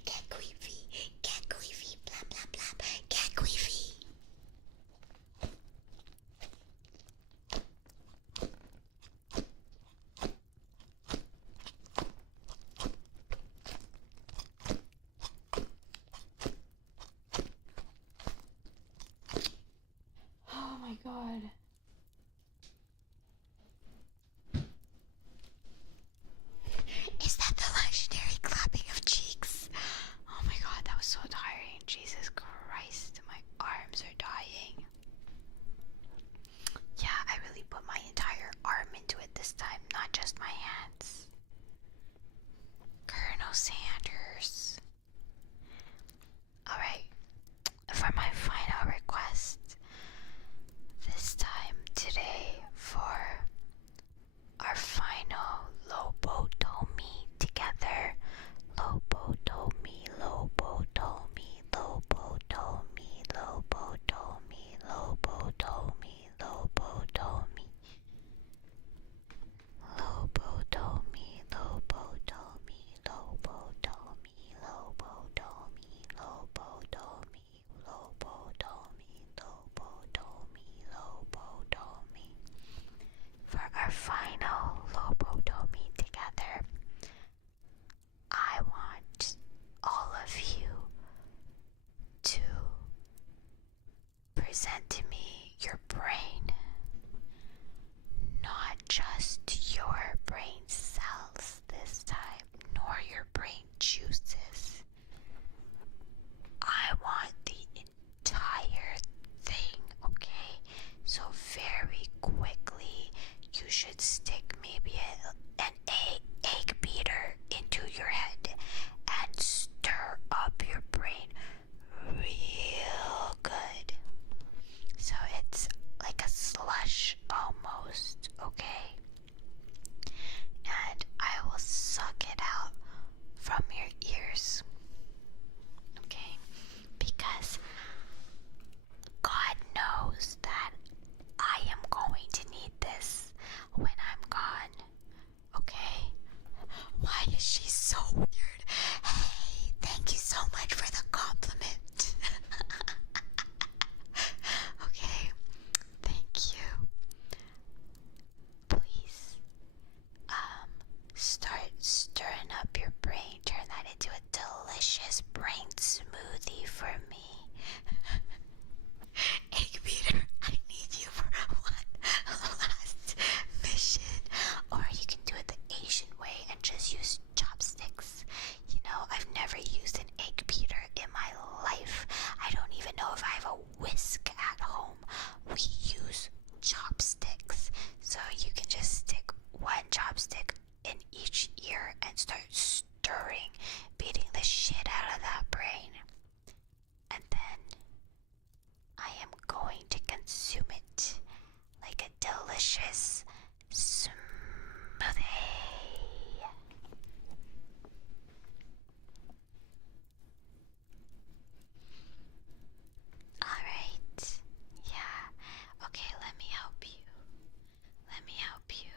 Get queefy, blah blah blah, get queefy. Oh my god. Is that the legendary clapping of cheeks? Oh my god, that was so tiring. Jesus Christ, my arms are dying. Yeah, I really put my entire arm into it this time, not just my hands. Colonel Sanders. Alright, for my final request, this time today for our final lobotomy together. Lobotomy, lobotomy, lobotomy, lobotomy, lobotomy, lobotomy. Lobotomy, lobotomy, lobotomy, lobotomy, lobotomy, lobotomy, lobotomy, lobotomy. For our final lobotomy together, I want all of you to present to me your brain, not just your brain cells this time, nor your brain juices. I want the entire thing, okay? So very quickly, you should stick maybe an egg beater into your head and stir up your brain real good. So it's like a slush almost, okay? And I will suck it out from your ears, okay? Because God knows that I am going to need this when I'm gone, okay? Why is she so weird? Hey, thank you so much for the compliment. Okay, thank you. Please, start stirring up your brain. Turn that into a delicious brain smoothie for me. Egg beater, I need you for one last mission. Or you can do it the Asian way and just use chopsticks. You know, I've never used an egg beater in my life. I don't even know if I have a whisk at home. We use chopsticks. So you can just stick one chopstick in each ear and start stirring, beating the shit out of that brain. And then I am going to consume it like a delicious smoothie. Alright. Yeah. Okay, let me help you. Let me help you.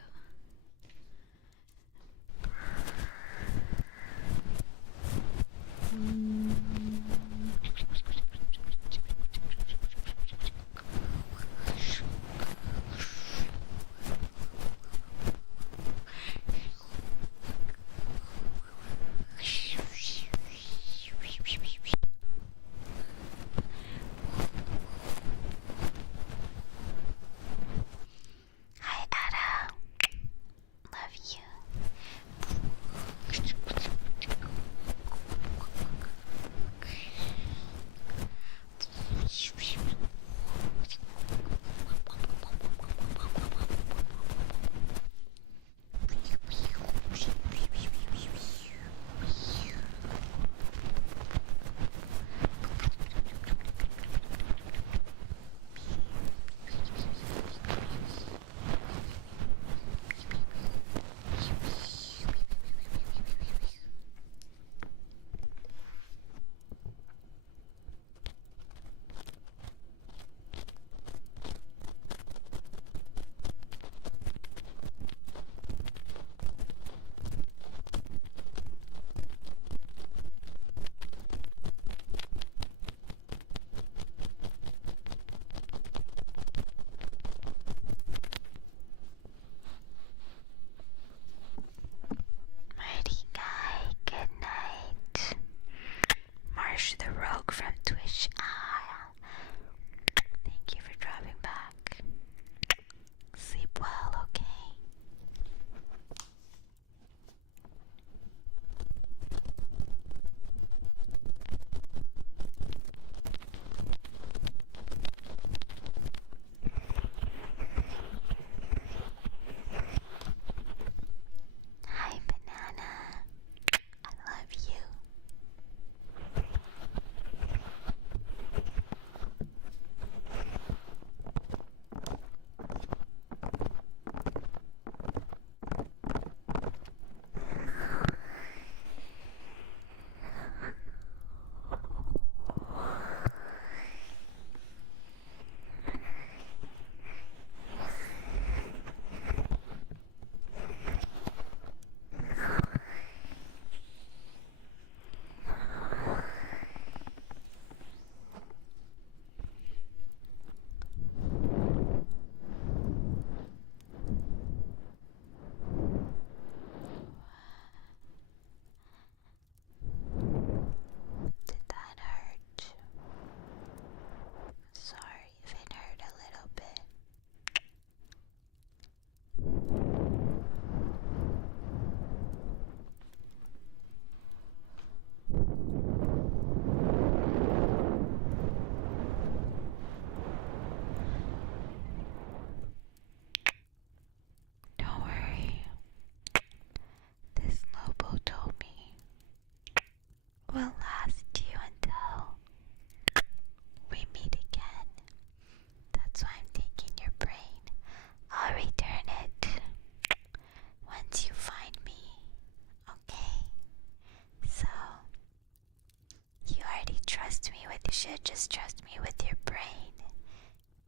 just trust me with your brain.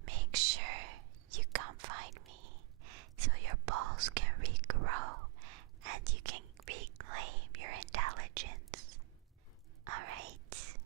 Make sure you come find me so your balls can regrow and you can reclaim your intelligence. Alright?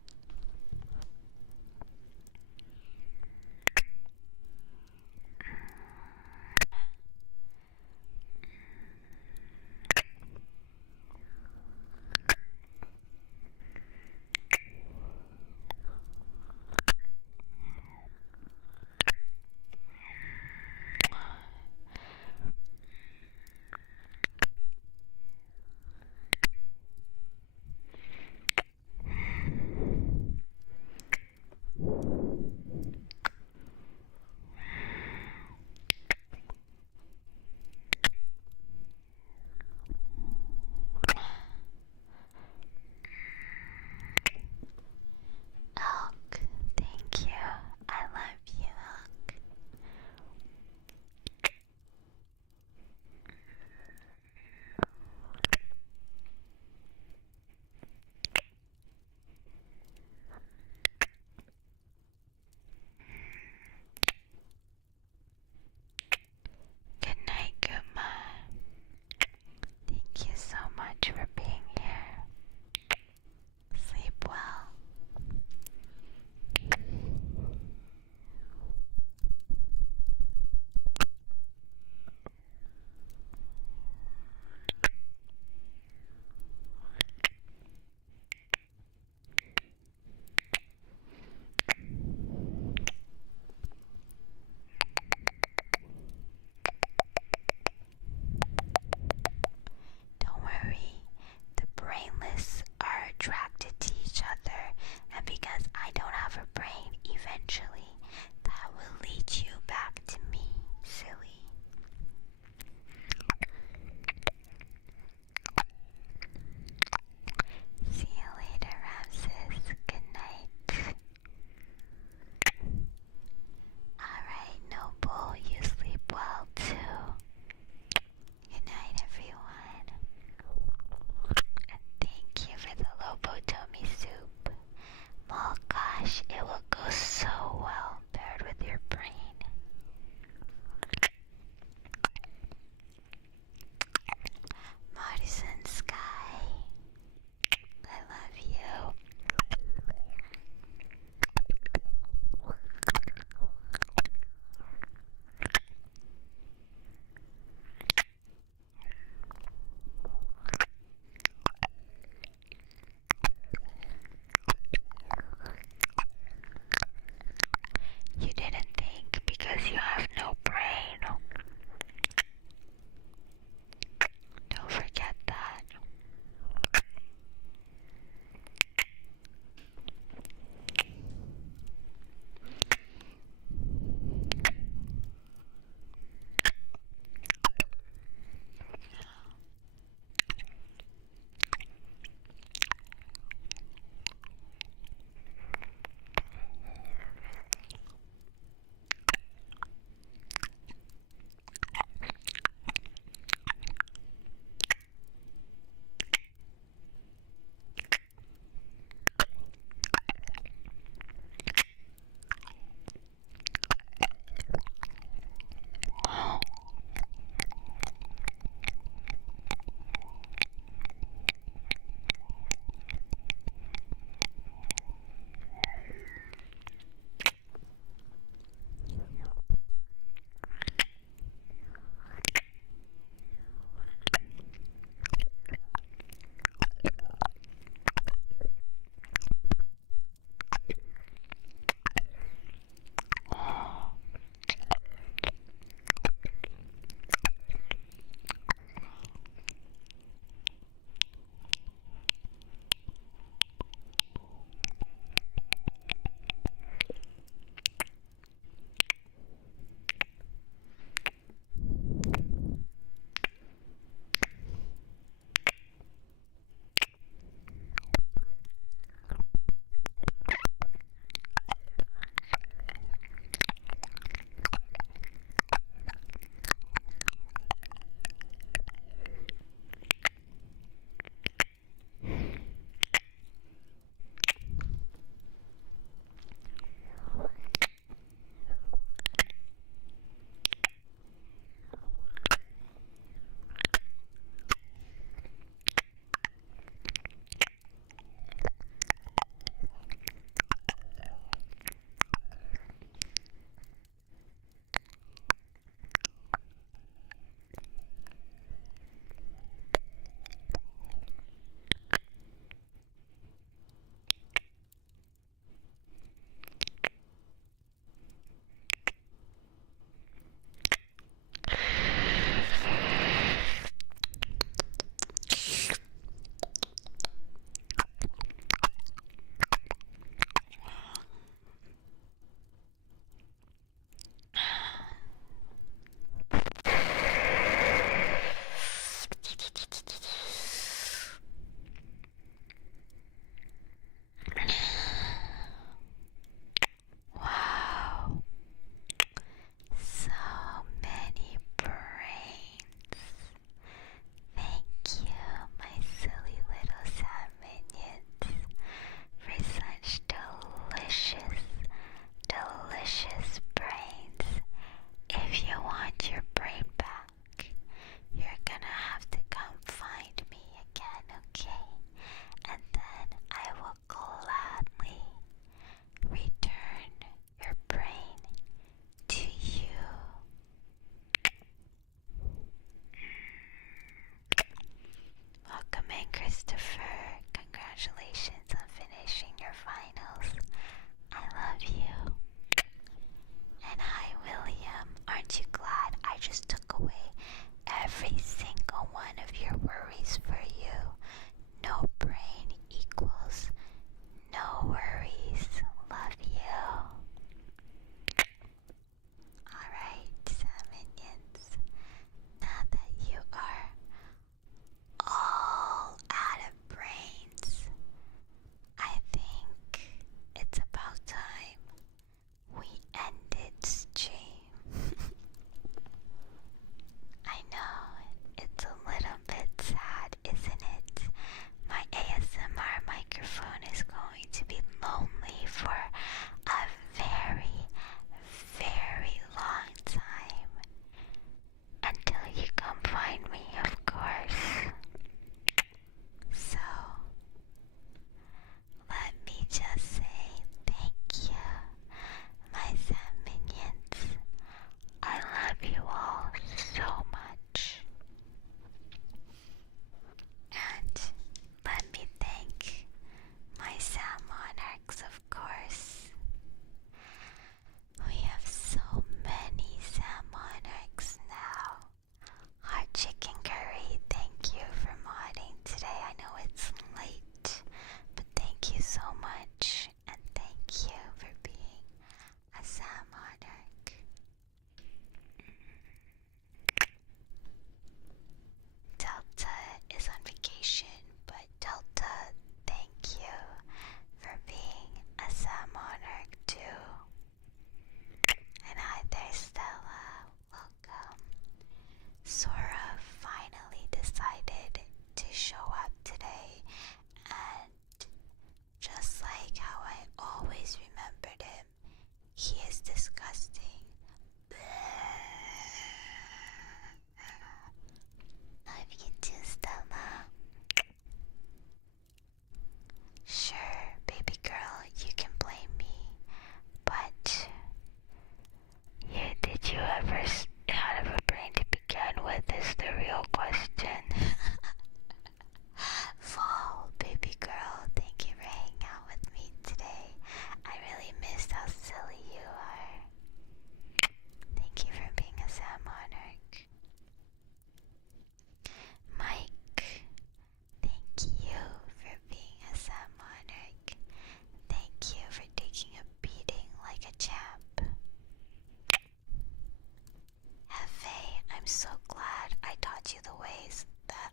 I'm so glad I taught you the ways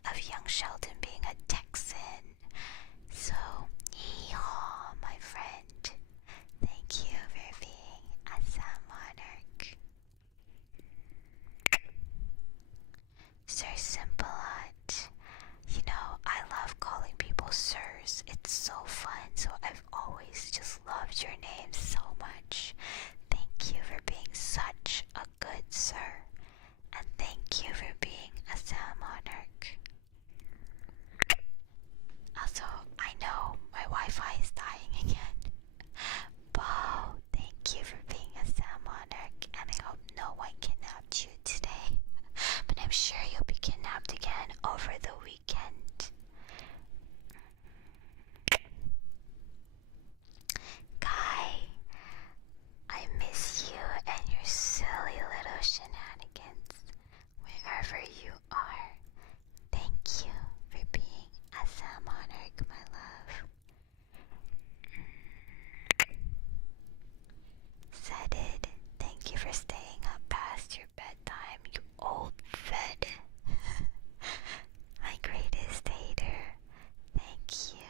of young Sheldon being a Texan. So, hee-haw, my friend. Thank you for being a Salmonarch. SirSimpalot. You know, I love calling people sirs. It's so fun, so I've always just loved your name so much. Thank you for being such a good sir. And thank you for being a Salmonarch. Also, I know my Wi-Fi is dying again. Bao, thank you for being a Salmonarch, and I hope no one kidnapped you today. But I'm sure you'll be kidnapped again over the weekend. Guy, I miss you and your silly little shenanigans wherever you are. Thank you for being a Salmonarch, my love. Said, thank you for staying up past your bedtime, you old fed. My greatest hater, thank you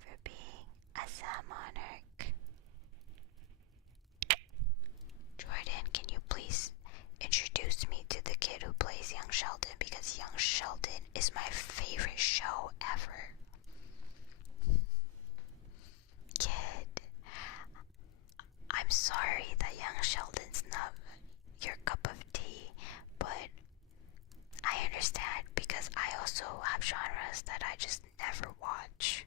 for being a Salmonarch. Jordan, can you please introduce me to the kid who plays Young Sheldon, because Young Sheldon is my favorite show ever. Kid, I'm sorry that Young Sheldon's not your cup of tea, but I understand because I also have genres that I just never watch.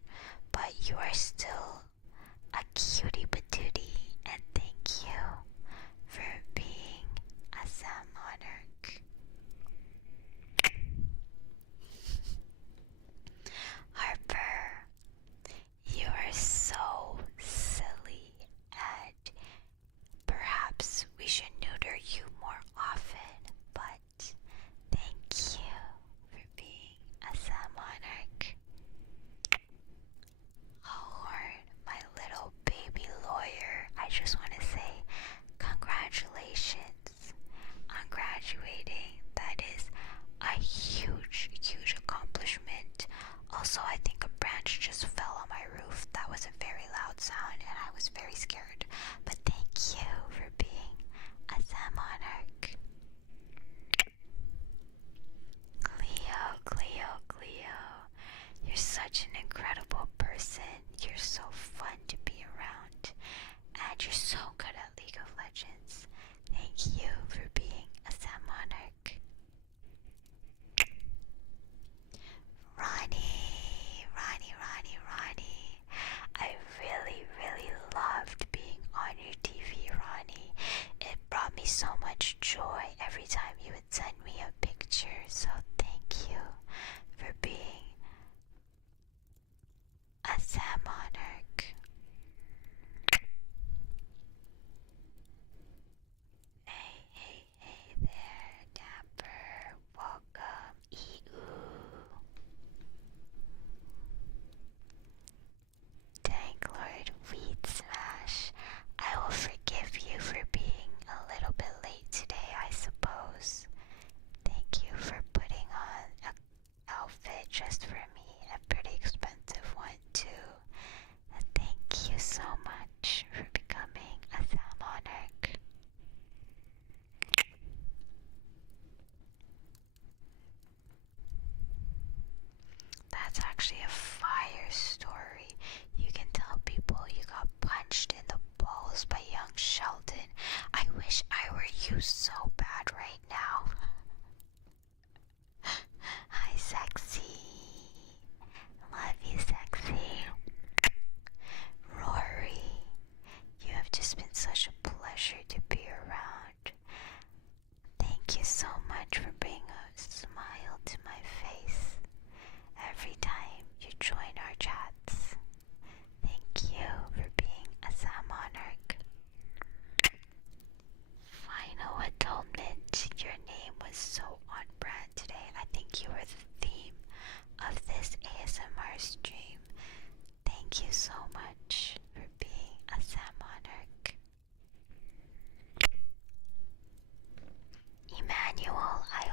But you are still a cutie patootie, and thank you for being a Salmonarch. Harper, you are so silly, and perhaps we should neuter you more often, but thank you for being a Salmonarch. Halhorn, my little baby lawyer, I just want to say congratulations on graduating. That is a huge, huge accomplishment. Also, I think a branch just fell on my roof. That was a very loud sound and I was very scared. But thank you for being a Salmonarch. Cleo, you're such an incredible person. You're so fun to be around. And you're so good at League of Legends. Thank you for being a Salmonarch. Roni. I really loved being on your TV, Roni. It brought me so much joy every time you would send me a picture, so thank you for being a Salmonarch. Hey there, Damper. Welcome. Danklord, Weedsmash. I will forgive you for being a little bit late today, I suppose. Thank you for putting on an outfit just for me, a pretty expensive one too. And thank you so much for becoming a Salmonarch. That's actually a fire story. You can tell people you got punched in the balls by Young Sheldon. I wish I were you so bad right now. Hi, sexy. Love you, sexy. Rory, you have just been such a pleasure to be around. Thank you so much for bringing a smile to my face every time you join our chats. Thank you for being a Salmonarch. FinalAtonement, your name was so on brand today. I think you were the theme of this ASMR stream. Thank you so much for being a Salmonarch. Emmanuel, I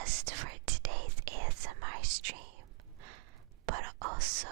just for today's ASMR stream, but also